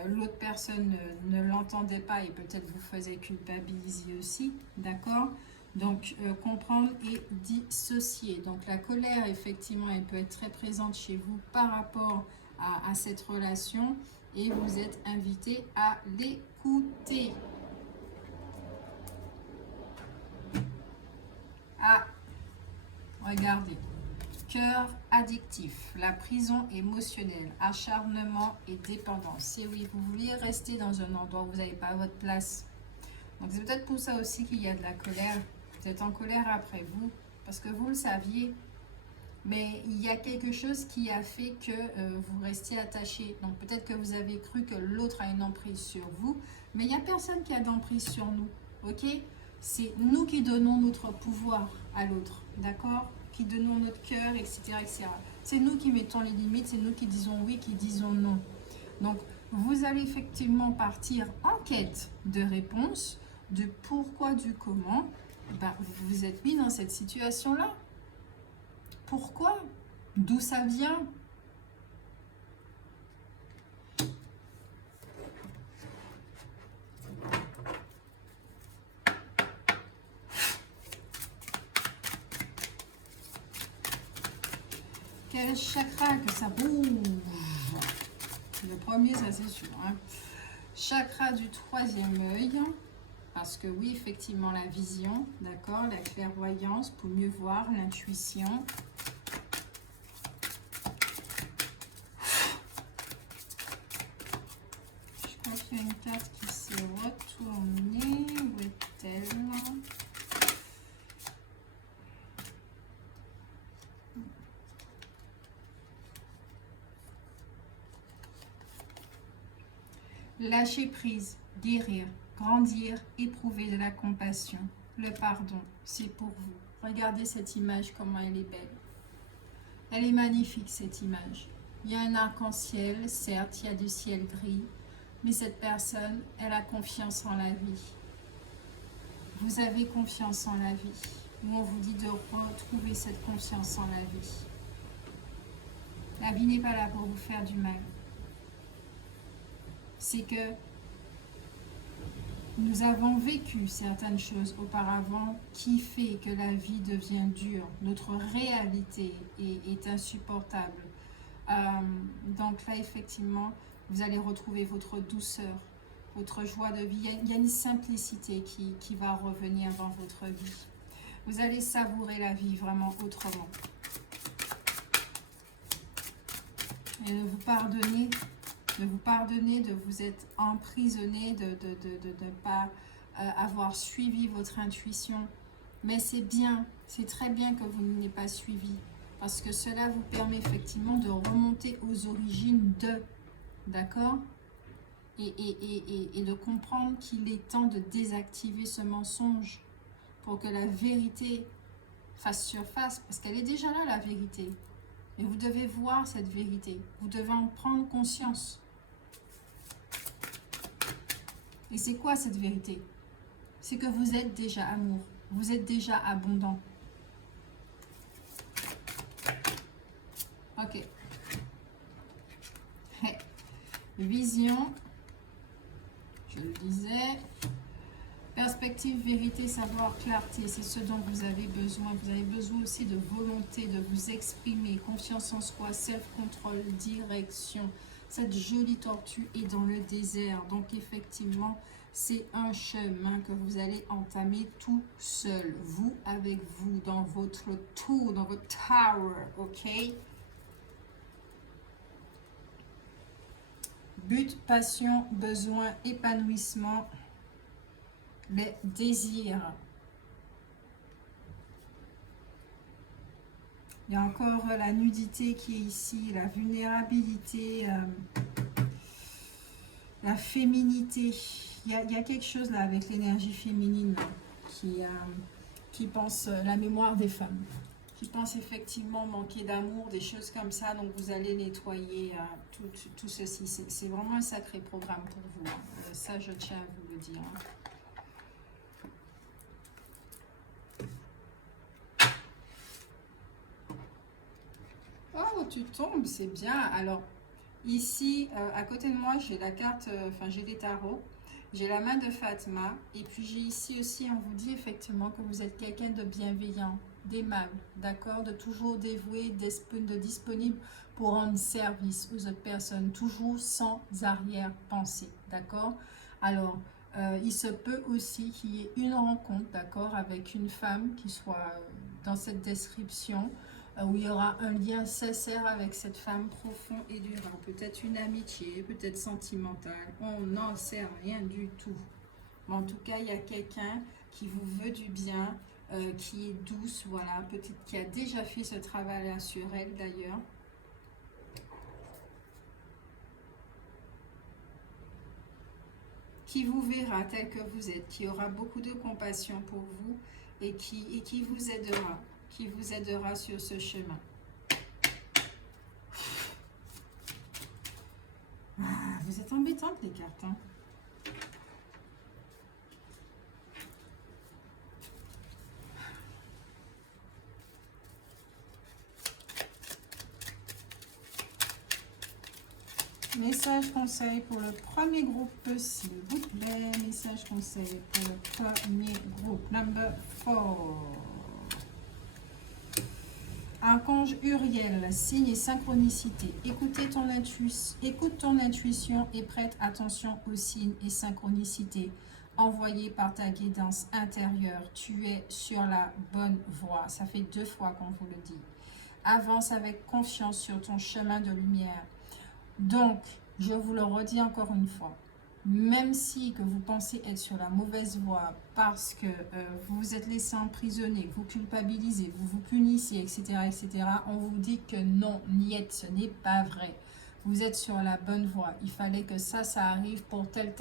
l'autre personne ne l'entendait pas et peut-être vous faisait culpabiliser aussi, d'accord? Donc, comprendre et dissocier. Donc, la colère, effectivement, elle peut être très présente chez vous par rapport à cette relation et vous êtes invité à l'écouter. Ah, regardez. Cœur addictif, la prison émotionnelle, acharnement et dépendance. Si oui, vous vouliez rester dans un endroit où vous n'avez pas votre place. Donc c'est peut-être pour ça aussi qu'il y a de la colère. Vous êtes en colère après vous, parce que vous le saviez. Mais il y a quelque chose qui a fait que vous restiez attaché. Donc peut-être que vous avez cru que l'autre a une emprise sur vous, mais il n'y a personne qui a d'emprise sur nous. Ok? C'est nous qui donnons notre pouvoir à l'autre. D'accord? Qui donnons notre cœur, etc., etc. C'est nous qui mettons les limites, c'est nous qui disons oui, qui disons non. Donc, vous allez effectivement partir en quête de réponses, de pourquoi, du comment. Ben, vous vous êtes mis dans cette situation-là. Pourquoi? D'où ça vient? Quel chakra que ça bouge? Le premier, ça c'est sûr. Hein. Chakra du troisième œil. Parce que oui, effectivement, la vision, d'accord, la clairvoyance pour mieux voir, l'intuition. Je crois qu'il y a une carte qui s'est retournée. Où est-elle? Lâcher prise, guérir, grandir, éprouver de la compassion. Le pardon, c'est pour vous. Regardez cette image, comment elle est belle. Elle est magnifique, cette image. Il y a un arc-en-ciel, certes, il y a du ciel gris, mais cette personne, elle a confiance en la vie. Vous avez confiance en la vie. Nous, on vous dit de retrouver cette confiance en la vie. La vie n'est pas là pour vous faire du mal. C'est que nous avons vécu certaines choses auparavant qui fait que la vie devient dure. Notre réalité est insupportable. Donc là, effectivement, vous allez retrouver votre douceur, votre joie de vie. Il y a une simplicité qui va revenir dans votre vie. Vous allez savourer la vie vraiment autrement. Et de vous pardonner, de vous être emprisonné, de ne pas avoir suivi votre intuition. Mais c'est bien, c'est très bien que vous ne l'ayez pas suivi. Parce que cela vous permet effectivement de remonter aux origines de, d'accord, et de comprendre qu'il est temps de désactiver ce mensonge pour que la vérité fasse surface. Parce qu'elle est déjà là, la vérité. Et vous devez voir cette vérité. Vous devez en prendre conscience. Et c'est quoi cette vérité? C'est que vous êtes déjà amour. Vous êtes déjà abondant. Ok. Vision. Je le disais. Perspective, vérité, savoir, clarté. C'est ce dont vous avez besoin. Vous avez besoin aussi de volonté, de vous exprimer. Confiance en soi, self-control, direction. Cette jolie tortue est dans le désert. Donc effectivement, c'est un chemin que vous allez entamer tout seul. Vous avec vous, dans votre tour, dans votre tower. Ok? But, passion, besoin, épanouissement, les désirs. Il y a encore la nudité qui est ici, la vulnérabilité, la féminité. Il y a quelque chose là avec l'énergie féminine qui pense la mémoire des femmes. Qui pense effectivement manquer d'amour, des choses comme ça. Donc vous allez nettoyer tout ceci. C'est vraiment un sacré programme pour vous. Hein. Ça, je tiens à vous le dire. Hein. Oh, tu tombes, c'est bien. Alors, ici, à côté de moi, j'ai la carte, j'ai des tarots. J'ai la main de Fatma. Et puis, j'ai ici aussi, on vous dit effectivement que vous êtes quelqu'un de bienveillant, d'aimable, d'accord, de toujours dévoué, de disponible pour rendre service aux autres personnes, toujours sans arrière-pensée, d'accord. Alors, il se peut aussi qu'il y ait une rencontre, d'accord, avec une femme qui soit dans cette description, où il y aura un lien sincère avec cette femme profond et durable. Peut-être une amitié, peut-être sentimentale, on n'en sait rien du tout. Mais en tout cas, il y a quelqu'un qui vous veut du bien, qui est douce, voilà, peut-être qui a déjà fait ce travail-là sur elle d'ailleurs. Qui vous verra tel que vous êtes, qui aura beaucoup de compassion pour vous et qui vous aidera sur ce chemin. Ah, vous êtes embêtantes les cartes, hein. Message conseil pour le premier groupe, s'il vous plaît. Message conseil pour le premier groupe. Number 4. Archange Uriel, signe et synchronicité. Écoute ton intuition et prête attention aux signes et synchronicités envoyés par ta guidance intérieure. Tu es sur la bonne voie. Ça fait 2 fois qu'on vous le dit. Avance avec confiance sur ton chemin de lumière. Donc, je vous le redis encore une fois, même si que vous pensez être sur la mauvaise voie parce que vous vous êtes laissé emprisonner, vous culpabilisez, vous vous punissez, etc., etc., on vous dit que non, niet, ce n'est pas vrai. vous êtes sur la bonne voie. Il fallait que ça arrive pour telle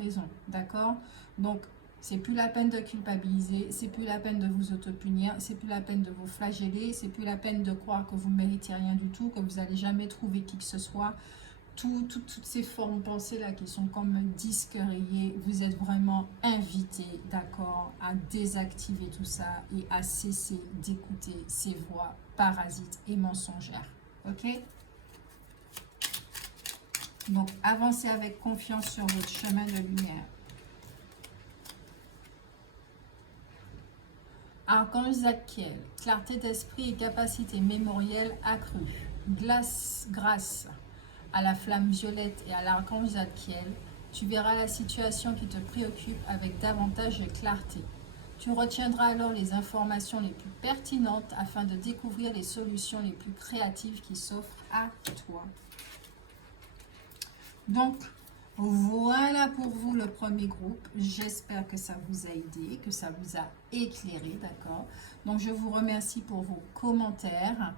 raison, d'accord? Donc, c'est plus la peine de culpabiliser, c'est plus la peine de vous autopunir, c'est plus la peine de vous flageller, c'est plus la peine de croire que vous ne méritez rien du tout, que vous n'allez jamais trouver qui que ce soit. Toutes ces formes pensées là qui sont comme un disque rayé, vous êtes vraiment invité, d'accord, à désactiver tout ça et à cesser d'écouter ces voix parasites et mensongères, ok? Donc, avancez avec confiance sur votre chemin de lumière. Archange Zadkiel, clarté d'esprit et capacité mémorielle accrue. Grâce à la flamme violette et à l'archange Zadkiel, tu verras la situation qui te préoccupe avec davantage de clarté. Tu retiendras alors les informations les plus pertinentes afin de découvrir les solutions les plus créatives qui s'offrent à toi. Donc, voilà pour vous le premier groupe. J'espère que ça vous a aidé, que ça vous a éclairé, d'accord? Donc, je vous remercie pour vos commentaires,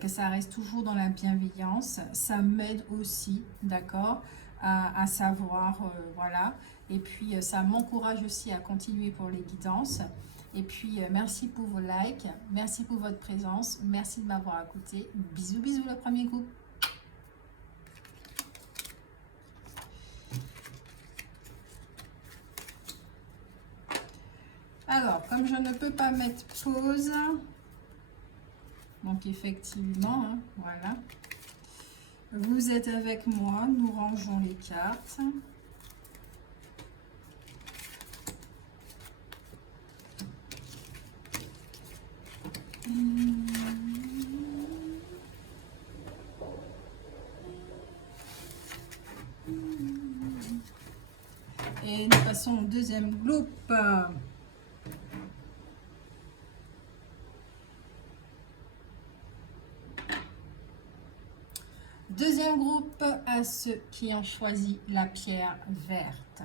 que ça reste toujours dans la bienveillance. Ça m'aide aussi, d'accord, à savoir, voilà. Et puis, ça m'encourage aussi à continuer pour les guidances. Et puis, merci pour vos likes, merci pour votre présence, merci de m'avoir écouté. Bisous, bisous le premier groupe. Alors, comme je ne peux pas mettre pause, donc effectivement, hein, voilà, vous êtes avec moi, nous rangeons les cartes. Et nous passons au deuxième groupe. Deuxième groupe, à ceux qui ont choisi la pierre verte.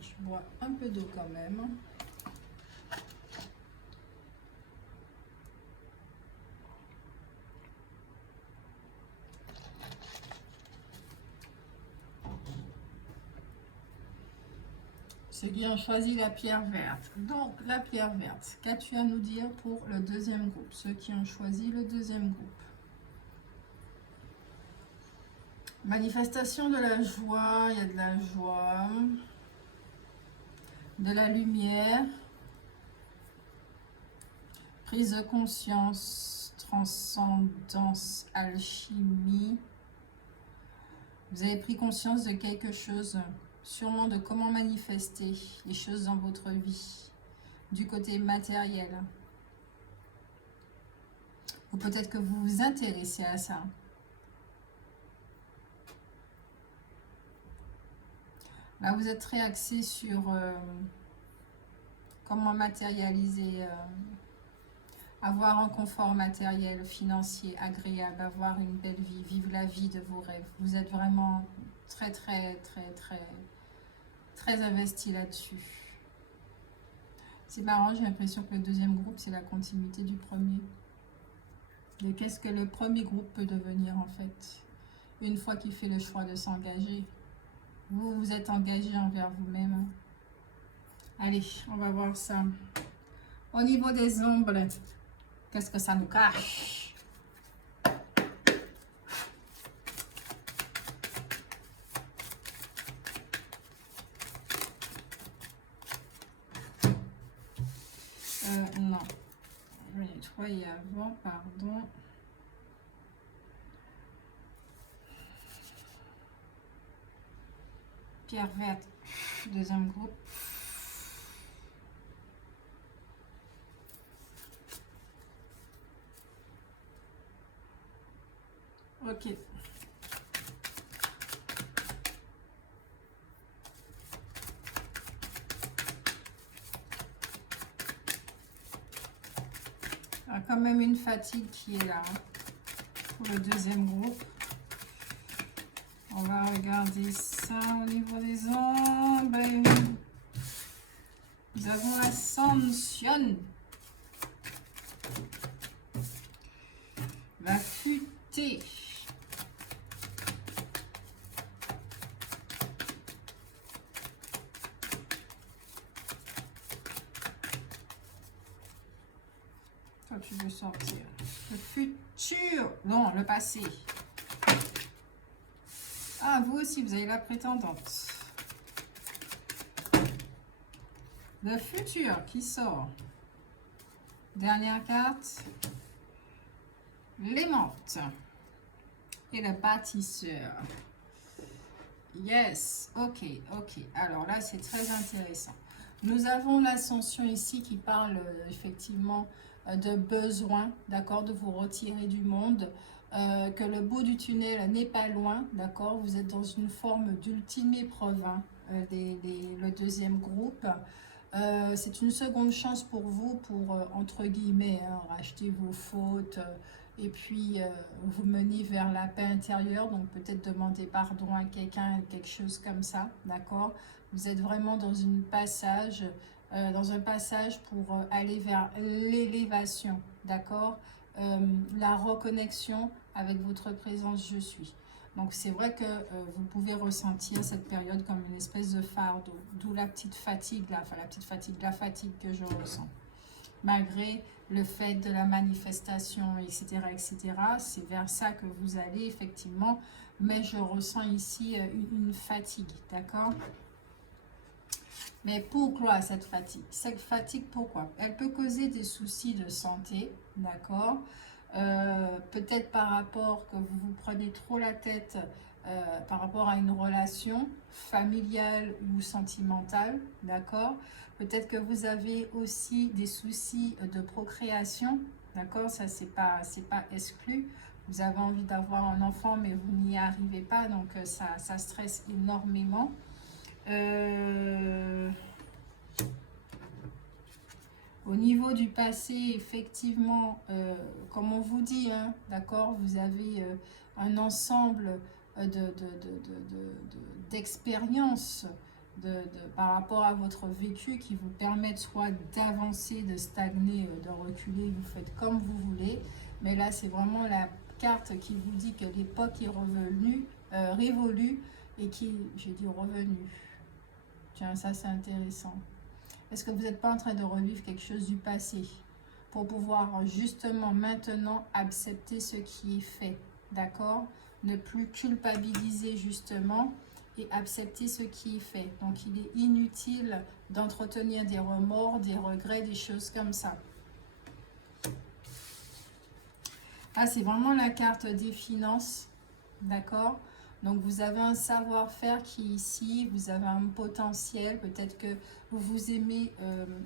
Je bois un peu d'eau quand même. Ceux qui ont choisi la pierre verte. Donc, la pierre verte, qu'as-tu à nous dire pour le deuxième groupe? Ceux qui ont choisi le deuxième groupe. Manifestation de la joie, il y a de la joie, de la lumière, prise de conscience, transcendance, alchimie. Vous avez pris conscience de quelque chose, sûrement de comment manifester les choses dans votre vie, du côté matériel. Ou peut-être que vous vous intéressez à ça. Là, vous êtes très axé sur comment matérialiser, avoir un confort matériel, financier, agréable, avoir une belle vie, vivre la vie de vos rêves. Vous êtes vraiment très investi là-dessus. C'est marrant, j'ai l'impression que le deuxième groupe, c'est la continuité du premier. Et qu'est-ce que le premier groupe peut devenir en fait, une fois qu'il fait le choix de s'engager? Vous vous êtes engagé envers vous-même. Allez, on va voir ça. Au niveau des ombres, qu'est-ce que ça nous cache? Non. Je vais nettoyer avant, pardon. Pierre verte, deuxième groupe. Ok. Il y a quand même une fatigue qui est là pour le deuxième groupe. On va regarder ça au niveau des ombres. Nous avons l'ascension. tu veux sortir? Le futur. Non, le passé. Ah, vous aussi, vous avez la prétendante. Le futur qui sort. Dernière carte. L'aimante. Et le bâtisseur. Yes, ok, ok. Alors là, c'est très intéressant. Nous avons l'ascension ici qui parle effectivement de besoin, d'accord, de vous retirer du monde, que le bout du tunnel n'est pas loin, d'accord, vous êtes dans une forme d'ultime épreuve, hein, le deuxième groupe. C'est une seconde chance pour vous pour, entre guillemets, hein, racheter vos fautes et puis vous mener vers la paix intérieure. Donc peut-être demander pardon à quelqu'un, quelque chose comme ça, d'accord. Vous êtes vraiment dans dans un passage pour aller vers l'élévation, d'accord. La reconnexion avec votre présence je suis. Donc c'est vrai que vous pouvez ressentir cette période comme une espèce de fardeau, d'où la petite fatigue, là, enfin la fatigue que je ressens. Malgré le fait de la manifestation, etc., c'est vers ça que vous allez effectivement, mais je ressens ici une fatigue, d'accord? Mais pourquoi cette fatigue, pourquoi? Elle peut causer des soucis de santé, d'accord? Peut-être par rapport que vous vous prenez trop la tête par rapport à une relation familiale ou sentimentale, d'accord? Peut-être que vous avez aussi des soucis de procréation, d'accord? Ça, c'est pas exclu. Vous avez envie d'avoir un enfant, mais vous n'y arrivez pas, donc ça stresse énormément. Au niveau du passé, effectivement, comme on vous dit, hein, d'accord, vous avez un ensemble d'expériences par rapport à votre vécu qui vous permettent soit d'avancer, de stagner, de reculer, vous faites comme vous voulez. Mais là, c'est vraiment la carte qui vous dit que l'époque est révolue et qui, j'ai dit revenue. Tiens, ça c'est intéressant. Est-ce que vous n'êtes pas en train de revivre quelque chose du passé pour pouvoir justement maintenant accepter ce qui est fait, d'accord? Ne plus culpabiliser justement et accepter ce qui est fait. Donc il est inutile d'entretenir des remords, des regrets, des choses comme ça. Ah, c'est vraiment la carte des finances, d'accord? Donc vous avez un savoir-faire qui est ici, vous avez un potentiel, peut-être que vous aimez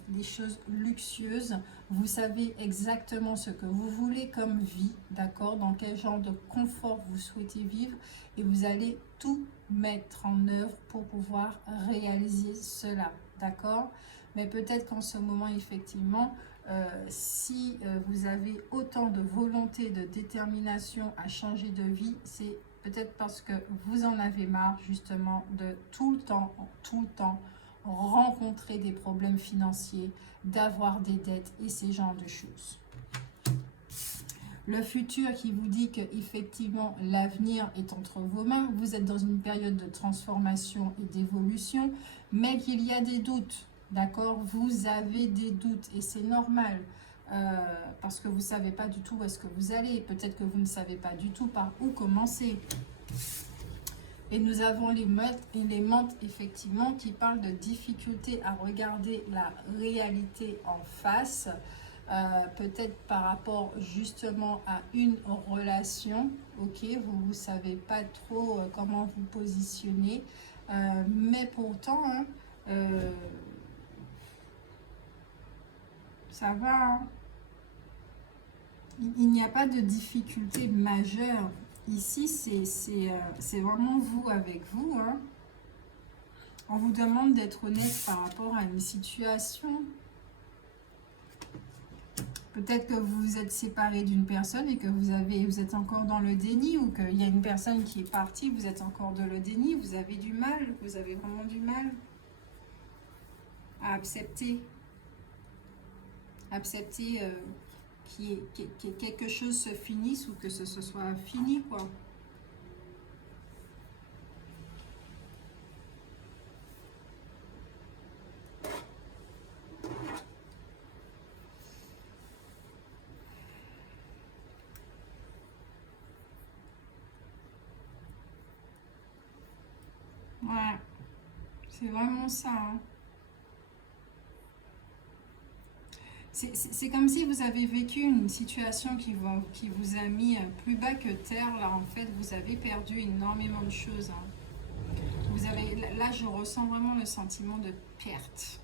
des choses luxueuses, vous savez exactement ce que vous voulez comme vie, d'accord, dans quel genre de confort vous souhaitez vivre et vous allez tout mettre en œuvre pour pouvoir réaliser cela, d'accord. Mais peut-être qu'en ce moment, effectivement, si vous avez autant de volonté, de détermination à changer de vie, c'est peut-être parce que vous en avez marre justement de tout le temps rencontrer des problèmes financiers, d'avoir des dettes et ces genres de choses. Le futur qui vous dit qu'effectivement l'avenir est entre vos mains, vous êtes dans une période de transformation et d'évolution, mais qu'il y a des doutes, d'accord? Vous avez des doutes et c'est normal. Parce que vous ne savez pas du tout où est-ce que vous allez. Peut-être que vous ne savez pas du tout par où commencer. Et nous avons les menthes, effectivement, qui parlent de difficulté à regarder la réalité en face. Peut-être par rapport justement à une relation. Ok, vous ne savez pas trop comment vous positionner. Mais pourtant, hein, ça va, hein. Il n'y a pas de difficulté majeure. Ici, c'est vraiment vous avec vous. Hein. On vous demande d'être honnête par rapport à une situation. Peut-être que vous vous êtes séparé d'une personne et que vous êtes encore dans le déni ou qu'il y a une personne qui est partie, vous êtes encore dans le déni, vous avez du mal, vous avez vraiment du mal à accepter. Accepter que quelque chose se finisse ou que ce soit fini, quoi. Ouais, c'est vraiment ça. Hein. C'est comme si vous avez vécu une situation qui vous a mis plus bas que terre. Là, en fait, vous avez perdu énormément de choses. Hein. Vous avez, là, je ressens vraiment le sentiment de perte.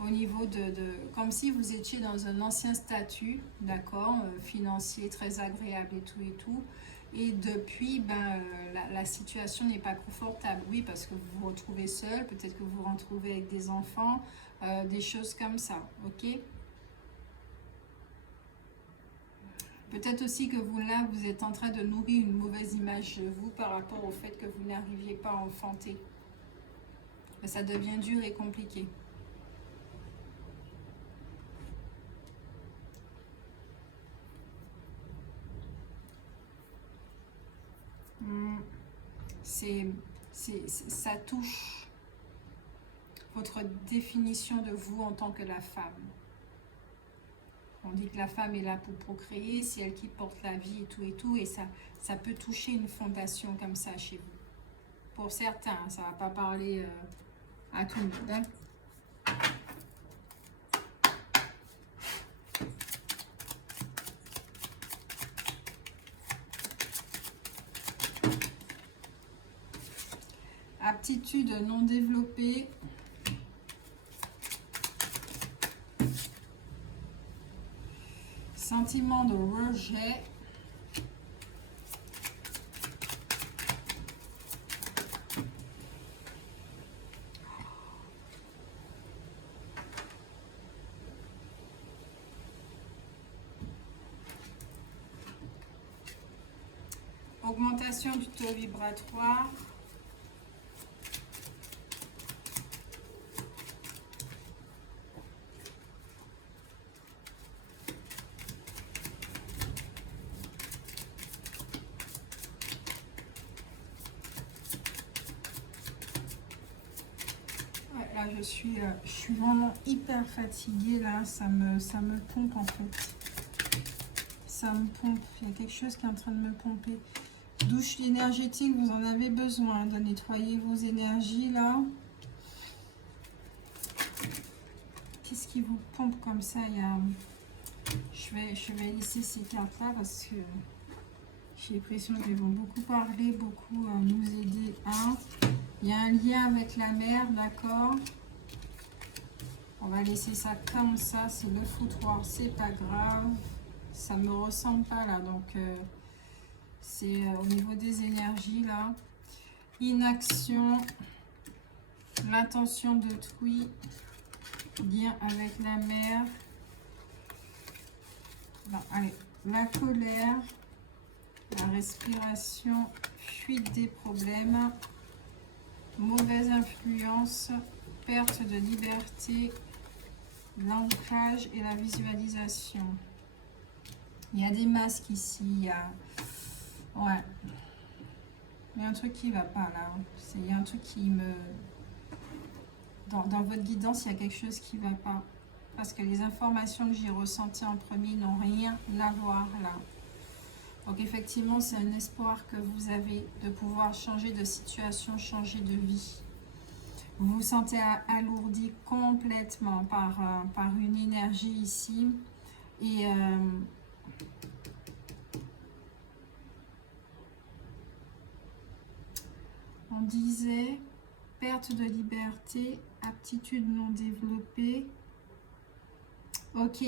Au niveau comme si vous étiez dans un ancien statut, d'accord, financier, très agréable et tout. Et depuis, la situation n'est pas confortable. Oui, parce que vous vous retrouvez seul, peut-être que vous vous retrouvez avec des enfants, des choses comme ça, ok? Peut-être aussi que vous, là, vous êtes en train de nourrir une mauvaise image de vous par rapport au fait que vous n'arriviez pas à enfanter. Mais ça devient dur et compliqué. Hmm. Ça touche votre définition de vous en tant que la femme. On dit que la femme est là pour procréer, c'est elle qui porte la vie et tout, et ça peut toucher une fondation comme ça chez vous. Pour certains, ça ne va pas parler à tout le monde. Hein. Aptitude non développée. Sentiment de rejet. Augmentation du taux vibratoire. Là, je suis vraiment hyper fatiguée. Là, ça me pompe en fait. Ça me pompe. Il y a quelque chose qui est en train de me pomper. Douche énergétique, vous en avez besoin de nettoyer vos énergies là. Qu'est-ce qui vous pompe comme ça? Je vais laisser ces cartes là parce que j'ai l'impression qu'elles vont beaucoup parler, beaucoup nous aider. Il y a un lien avec la mer, d'accord? On va laisser ça comme ça. C'est le foutoir, c'est pas grave. Ça me ressemble pas là, donc c'est au niveau des énergies là. Inaction, l'intention d'autrui, lien avec la mer. Non, allez, la colère, la respiration, fuite des problèmes, mauvaise influence, perte de liberté, l'ancrage et la visualisation. Il y a des masques ici, il y a... Ouais. Il y a un truc qui va pas là. Il y a un truc qui me... Dans votre guidance, il y a quelque chose qui va pas. Parce que les informations que j'ai ressenties en premier n'ont rien à voir là. Donc effectivement, c'est un espoir que vous avez de pouvoir changer de situation, changer de vie. Vous vous sentez alourdi complètement par une énergie ici. Et... on disait perte de liberté, aptitude non développée. Ok,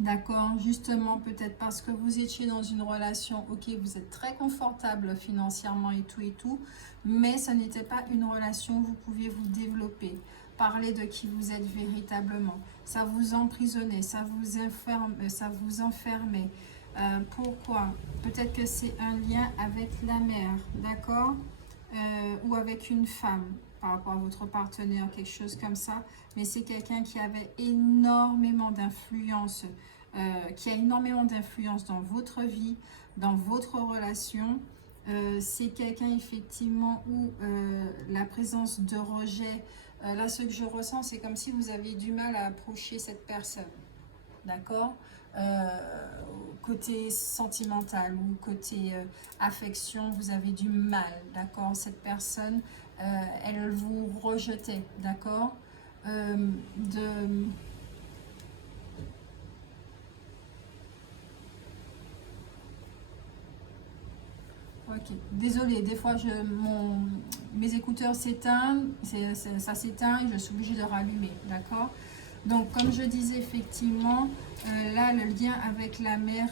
d'accord, justement peut-être parce que vous étiez dans une relation, ok, vous êtes très confortable financièrement et tout, mais ce n'était pas une relation où vous pouviez vous développer, parler de qui vous êtes véritablement. Ça vous emprisonnait, ça vous enfermait. Pourquoi? Peut-être que c'est un lien avec la mère, d'accord? Ou avec une femme par rapport à votre partenaire, quelque chose comme ça. Mais c'est quelqu'un qui avait énormément d'influence, qui a énormément d'influence dans votre vie, dans votre relation. C'est quelqu'un effectivement où la présence de rejet, là ce que je ressens, c'est comme si vous avez du mal à approcher cette personne. D'accord? côté sentimental ou côté affection, vous avez du mal, d'accord? Cette personne, elle vous rejetait, d'accord? Ok, désolée, des fois mes écouteurs s'éteignent, ça s'éteint et je suis obligée de rallumer, d'accord? Donc, comme je disais, effectivement, là, le lien avec la mère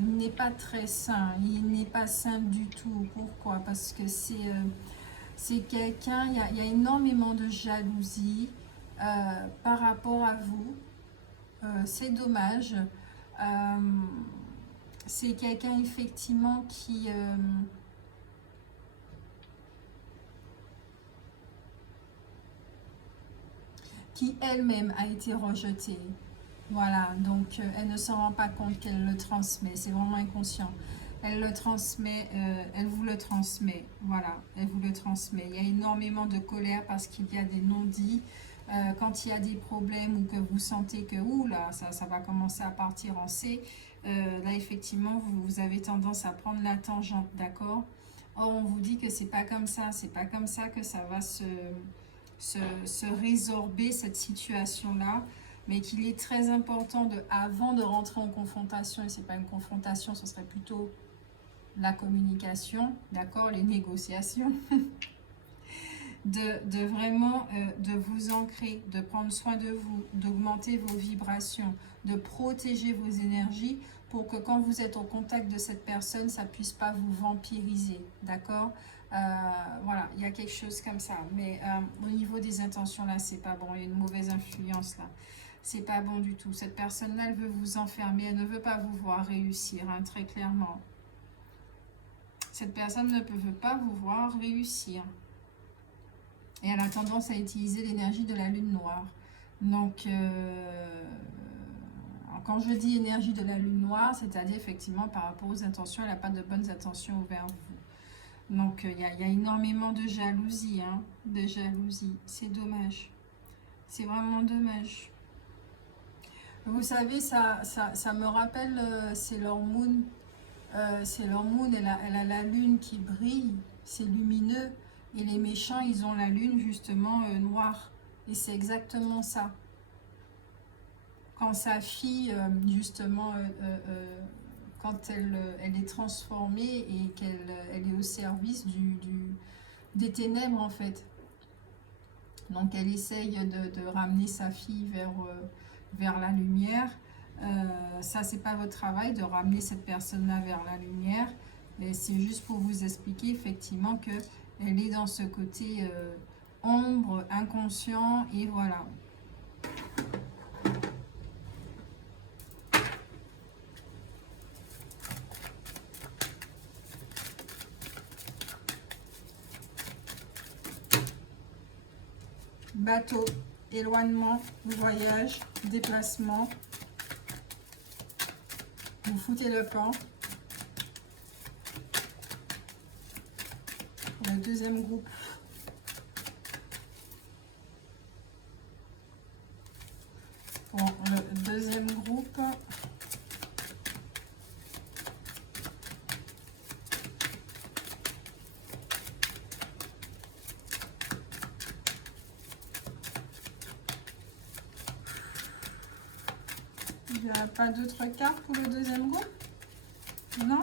n'est pas très sain. Il n'est pas sain du tout. Pourquoi? Parce que c'est quelqu'un, il y a énormément de jalousie par rapport à vous. C'est dommage. Euh, c'est quelqu'un, effectivement, qui elle-même a été rejetée. Voilà, donc elle ne se rend pas compte qu'elle le transmet, c'est vraiment inconscient. Elle le transmet, elle vous le transmet, voilà, elle vous le transmet. Il y a énormément de colère parce qu'il y a des non-dits. Quand il y a des problèmes ou que vous sentez que ouh là, ça va commencer à partir en C, là effectivement vous avez tendance à prendre la tangente, d'accord? Or on vous dit que c'est pas comme ça, c'est pas comme ça que ça va se résorber cette situation-là, mais qu'il est très important avant de rentrer en confrontation, et c'est pas une confrontation, ce serait plutôt la communication, d'accord, les négociations, de vraiment de vous ancrer, de prendre soin de vous, d'augmenter vos vibrations, de protéger vos énergies pour que quand vous êtes au contact de cette personne, ça puisse pas vous vampiriser, d'accord? Voilà, il y a quelque chose comme ça. Mais au niveau des intentions, là, c'est pas bon. Il y a une mauvaise influence, là. C'est pas bon du tout. Cette personne-là, elle veut vous enfermer. Elle ne veut pas vous voir réussir, hein, très clairement. Cette personne ne veut pas vous voir réussir. Et elle a tendance à utiliser l'énergie de la lune noire. Donc, quand je dis énergie de la lune noire, c'est-à-dire effectivement par rapport aux intentions, elle n'a pas de bonnes intentions envers vous. Donc, il y a énormément de jalousie, hein, de jalousie. C'est dommage. C'est vraiment dommage. Vous savez, ça me rappelle Sailor Moon. Sailor Moon, elle a la lune qui brille, c'est lumineux. Et les méchants, ils ont la lune justement noire. Et c'est exactement ça. Quand sa fille, justement, quand elle est transformée et qu'elle elle est au service des ténèbres, en fait. Donc, elle essaye de ramener sa fille vers la lumière. Ça, c'est pas votre travail de ramener cette personne-là vers la lumière. Mais c'est juste pour vous expliquer, effectivement, que elle est dans ce côté ombre, inconscient, et voilà. Bateau, éloignement, voyage, déplacement. Vous foutez le camp. Le deuxième groupe. Bon, le deuxième groupe. Il n'y a pas d'autres cartes pour le deuxième groupe? Non?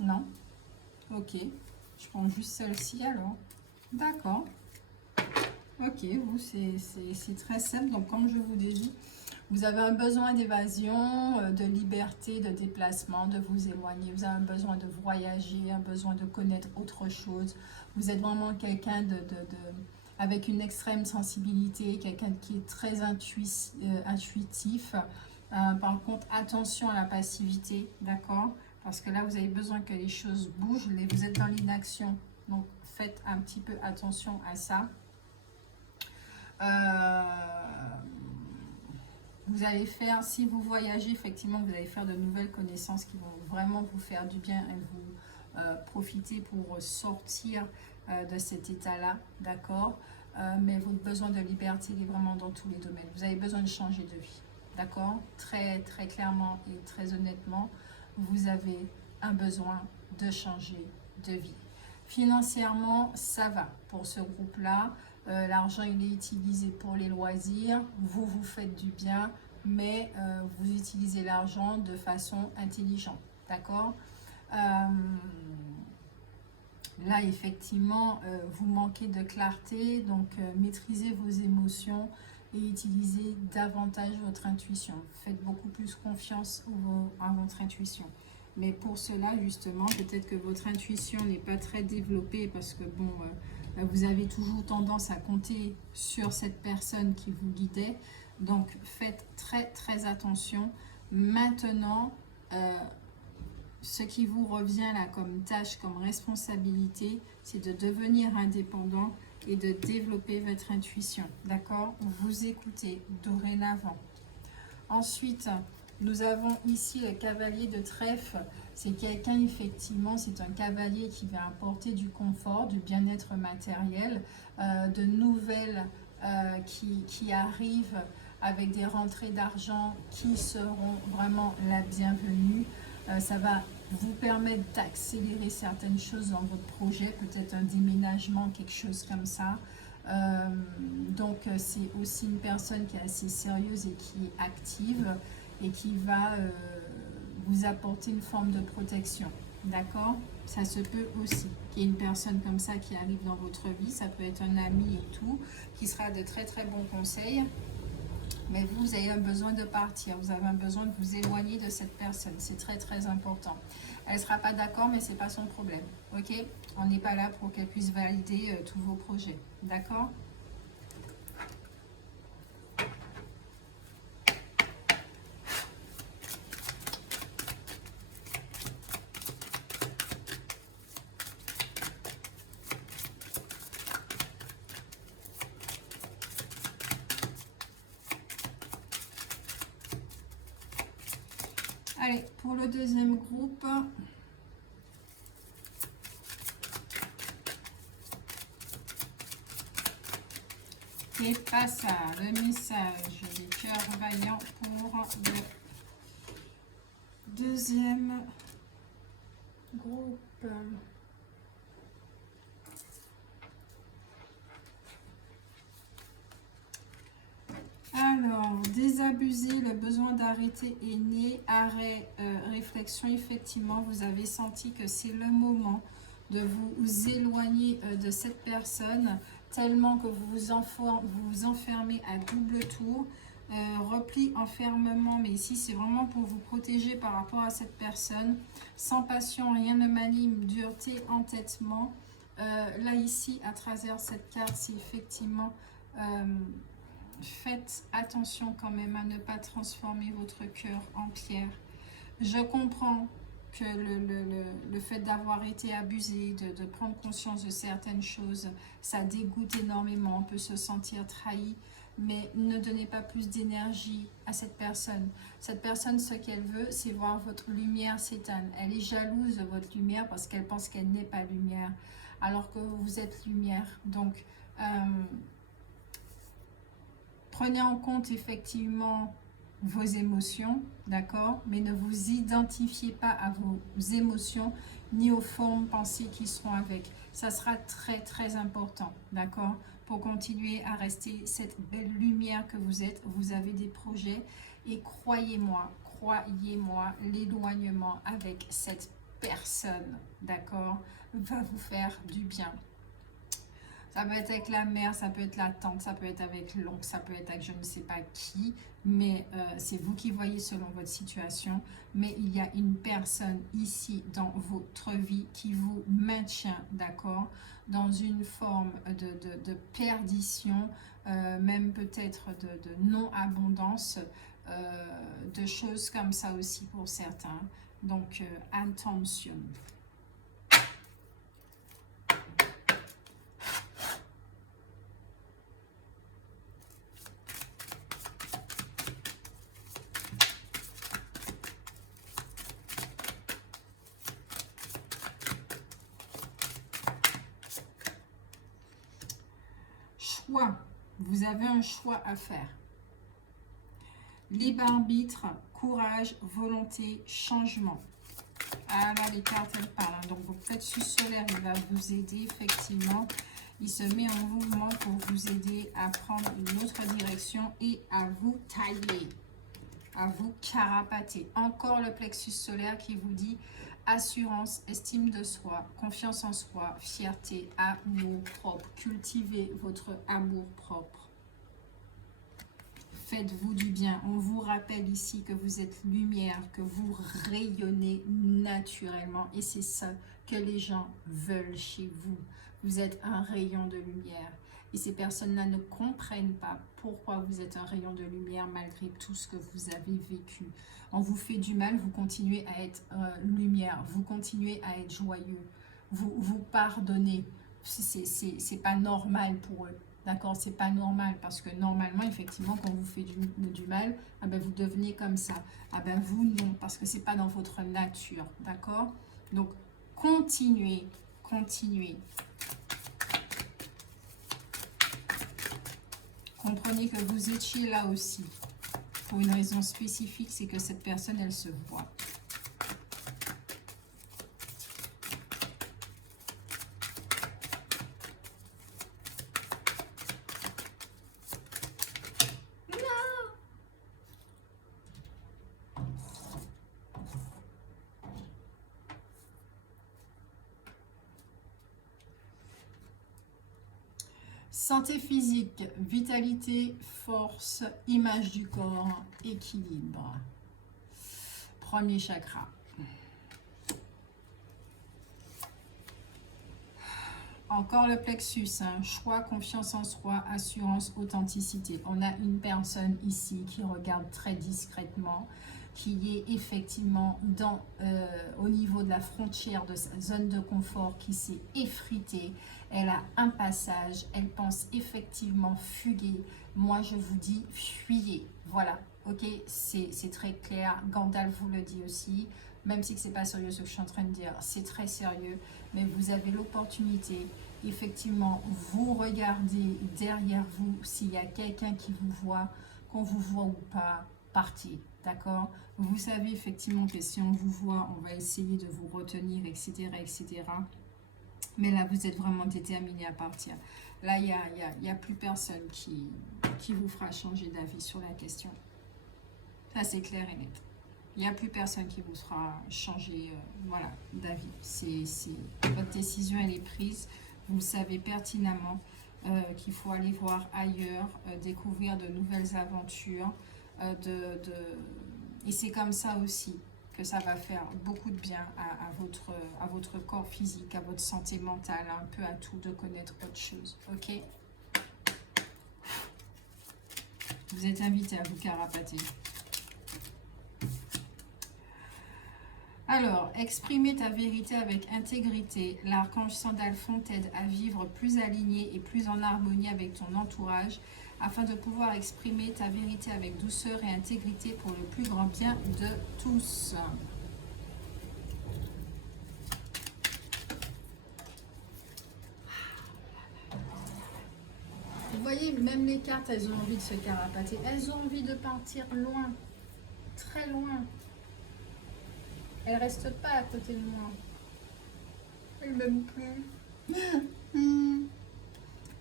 Non? Ok. Je prends juste celle-ci alors. D'accord. Ok, vous, c'est très simple. Donc, comme je vous l'ai dit, vous avez un besoin d'évasion, de liberté, de déplacement, de vous éloigner. Vous avez un besoin de voyager, un besoin de connaître autre chose. Vous êtes vraiment quelqu'un avec une extrême sensibilité, quelqu'un qui est très intuitif. Par contre, attention à la passivité, d'accord? Parce que là, vous avez besoin que les choses bougent. Vous êtes dans l'inaction. Donc, faites un petit peu attention à ça. Vous allez faire, si vous voyagez, effectivement, vous allez faire de nouvelles connaissances qui vont vraiment vous faire du bien et vous profiter pour sortir de cet état-là, d'accord? Mais votre besoin de liberté, il est vraiment dans tous les domaines. Vous avez besoin de changer de vie. d'accord? Très, très clairement et très honnêtement, vous avez un besoin de changer de vie. Financièrement, ça va pour ce groupe-là. L'argent, il est utilisé pour les loisirs. Vous, vous faites du bien, mais vous utilisez l'argent de façon intelligente, d'accord? Là, effectivement, vous manquez de clarté, donc maîtrisez vos émotions et utilisez davantage votre intuition. Faites beaucoup plus confiance à votre intuition. Mais pour cela, justement, peut-être que votre intuition n'est pas très développée parce que, bon, vous avez toujours tendance à compter sur cette personne qui vous guidait. Donc, faites très, très attention. Maintenant, ce qui vous revient là comme tâche, comme responsabilité, c'est de devenir indépendant et de développer votre intuition. D'accord? Vous écoutez dorénavant. Ensuite, nous avons ici le cavalier de trèfle. C'est quelqu'un, effectivement, c'est un cavalier qui va apporter du confort, du bien-être matériel, de nouvelles qui arrivent avec des rentrées d'argent qui seront vraiment la bienvenue. Ça va vous permettre d'accélérer certaines choses dans votre projet, peut-être un déménagement, quelque chose comme ça. Donc c'est aussi une personne qui est assez sérieuse et qui est active et qui va vous apporter une forme de protection, d'accord? Ça se peut aussi qu'il y ait une personne comme ça qui arrive dans votre vie, ça peut être un ami et tout, qui sera de très très bons conseils. Mais vous avez un besoin de partir, vous avez un besoin de vous éloigner de cette personne. C'est très très important. Elle ne sera pas d'accord, mais ce n'est pas son problème. Ok? On n'est pas là pour qu'elle puisse valider tous vos projets. D'accord? Allez, pour le deuxième groupe, et passe à le message des cœurs vaillants pour le deuxième groupe. Alors, désabusé, le besoin d'arrêter est né. Arrêt, réflexion, effectivement, vous avez senti que c'est le moment de vous éloigner de cette personne, tellement que vous vous enfermez à double tour. Repli, enfermement, mais ici c'est vraiment pour vous protéger par rapport à cette personne. Sans passion, rien ne m'anime, dureté, entêtement. Là, ici, à travers cette carte, c'est effectivement... faites attention quand même à ne pas transformer votre cœur en pierre. Je comprends que le fait d'avoir été abusé, de prendre conscience de certaines choses, ça dégoûte énormément, on peut se sentir trahi, mais ne donnez pas plus d'énergie à cette personne. Cette personne, ce qu'elle veut, c'est voir votre lumière s'éteindre. Elle est jalouse de votre lumière parce qu'elle pense qu'elle n'est pas lumière, alors que vous êtes lumière. Donc, prenez en compte effectivement vos émotions, d'accord? Mais ne vous identifiez pas à vos émotions ni aux formes pensées qui seront avec. Ça sera très très important, d'accord? Pour continuer à rester cette belle lumière que vous êtes. Vous avez des projets et croyez-moi, l'éloignement avec cette personne, d'accord, va vous faire du bien. Ça peut être avec la mère, ça peut être la tante, ça peut être avec l'oncle, ça peut être avec je ne sais pas qui, mais c'est vous qui voyez selon votre situation. Mais il y a une personne ici dans votre vie qui vous maintient, d'accord, dans une forme de perdition, même peut-être de non-abondance, de choses comme ça aussi pour certains. Donc, attention. Vous avez un choix à faire. Libre arbitre, courage, volonté, changement. Ah là, les cartes, elles parlent. Hein. Donc, votre plexus solaire, il va vous aider, effectivement. Il se met en mouvement pour vous aider à prendre une autre direction et à vous tailler, à vous carapater. Encore le plexus solaire qui vous dit assurance, estime de soi, confiance en soi, fierté, amour propre. Cultivez votre amour propre. Faites-vous du bien. On vous rappelle ici que vous êtes lumière, que vous rayonnez naturellement. Et c'est ça que les gens veulent chez vous. Vous êtes un rayon de lumière. Et ces personnes-là ne comprennent pas pourquoi vous êtes un rayon de lumière malgré tout ce que vous avez vécu. On vous fait du mal, vous continuez à être lumière. Vous continuez à être joyeux. Vous pardonnez. C'est pas normal pour eux. D'accord, c'est pas normal parce que normalement, effectivement, quand vous faites du mal, ah ben, vous devenez comme ça. Ah ben vous, non, parce que c'est pas dans votre nature. D'accord? Donc, continuez, continuez. Comprenez que vous étiez là aussi. Pour une raison spécifique, c'est que cette personne, elle se voit. Santé physique, vitalité, force, image du corps, équilibre. Premier chakra. Encore le plexus, hein. Choix, confiance en soi, assurance, authenticité. On a une personne ici qui regarde très discrètement, qui est effectivement au niveau de la frontière de sa zone de confort, qui s'est effritée. Elle a un passage, elle pense effectivement fuguer. Moi, je vous dis, fuyez. Voilà, ok, c'est très clair. Gandalf vous le dit aussi. Même si ce n'est pas sérieux ce que je suis en train de dire, c'est très sérieux. Mais vous avez l'opportunité, effectivement, vous regardez derrière vous, s'il y a quelqu'un qui vous voit, qu'on vous voit ou pas, partez, d'accord? Vous savez effectivement que si on vous voit, on va essayer de vous retenir, etc., etc. Mais là, vous êtes vraiment déterminé à partir. Là, il n'y a plus personne qui vous fera changer d'avis sur la question. Ça, c'est clair et net. Il n'y a plus personne qui vous fera changer voilà, d'avis. Votre décision, elle est prise. Vous le savez pertinemment qu'il faut aller voir ailleurs, découvrir de nouvelles aventures. Et c'est comme ça aussi que ça va faire beaucoup de bien à votre corps physique, à votre santé mentale, un peu à tout, de connaître autre chose. Ok? Vous êtes invité à vous carapater. Alors, exprimer ta vérité avec intégrité. L'archange Sandalphon t'aide à vivre plus aligné et plus en harmonie avec ton entourage afin de pouvoir exprimer ta vérité avec douceur et intégrité pour le plus grand bien de tous. Vous voyez, même les cartes, elles ont envie de se carapater. Elles ont envie de partir loin, très loin. Elle reste pas à côté de moi. Elle m'aime plus.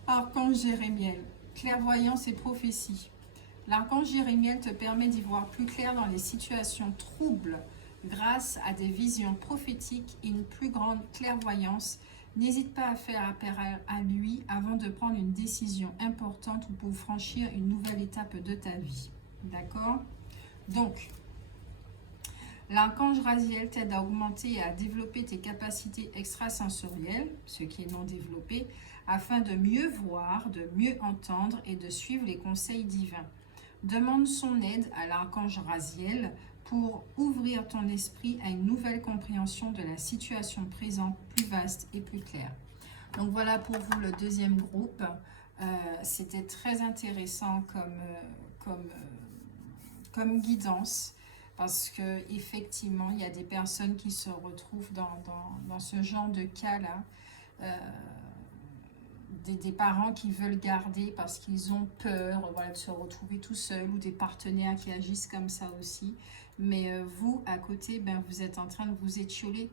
Archange Jérémiel, clairvoyance et prophétie. L'archange Jérémiel te permet d'y voir plus clair dans les situations troubles grâce à des visions prophétiques et une plus grande clairvoyance. N'hésite pas à faire appel à lui avant de prendre une décision importante ou pour franchir une nouvelle étape de ta vie. D'accord? Donc, l'archange Raziel t'aide à augmenter et à développer tes capacités extrasensorielles, ce qui est non développé, afin de mieux voir, de mieux entendre et de suivre les conseils divins. Demande son aide à l'archange Raziel pour ouvrir ton esprit à une nouvelle compréhension de la situation présente, plus vaste et plus claire. Donc voilà pour vous le deuxième groupe. C'était très intéressant comme guidance. Parce que effectivement, il y a des personnes qui se retrouvent dans ce genre de cas-là, des parents qui veulent garder parce qu'ils ont peur, voilà, de se retrouver tout seuls, ou des partenaires qui agissent comme ça aussi. Mais vous, à côté, ben, vous êtes en train de vous étioler.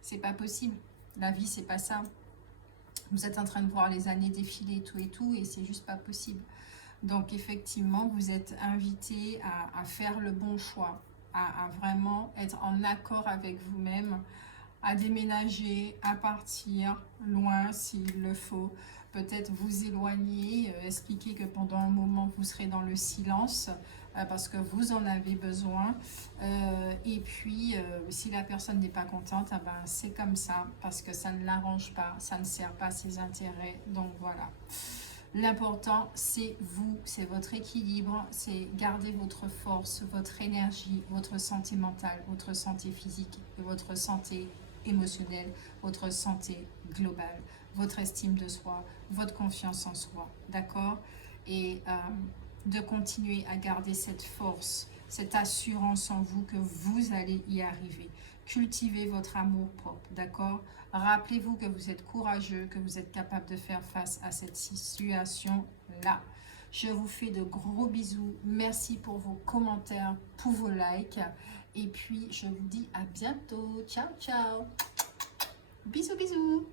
C'est pas possible. La vie, c'est pas ça. Vous êtes en train de voir les années défiler et tout, et c'est juste pas possible. Donc, effectivement, vous êtes invité à faire le bon choix, à vraiment être en accord avec vous-même, à déménager, à partir loin s'il le faut, peut-être vous éloigner, expliquer que pendant un moment vous serez dans le silence parce que vous en avez besoin. Et puis, si la personne n'est pas contente, eh ben, c'est comme ça parce que ça ne l'arrange pas, ça ne sert pas ses intérêts. Donc voilà. L'important, c'est vous, c'est votre équilibre, c'est garder votre force, votre énergie, votre santé mentale, votre santé physique, et votre santé émotionnelle, votre santé globale, votre estime de soi, votre confiance en soi, d'accord? Et de continuer à garder cette force, cette assurance en vous que vous allez y arriver. Cultivez votre amour propre, d'accord? Rappelez-vous que vous êtes courageux, que vous êtes capable de faire face à cette situation-là. Je vous fais de gros bisous. Merci pour vos commentaires, pour vos likes. Et puis, je vous dis à bientôt. Ciao, ciao. Bisous, bisous.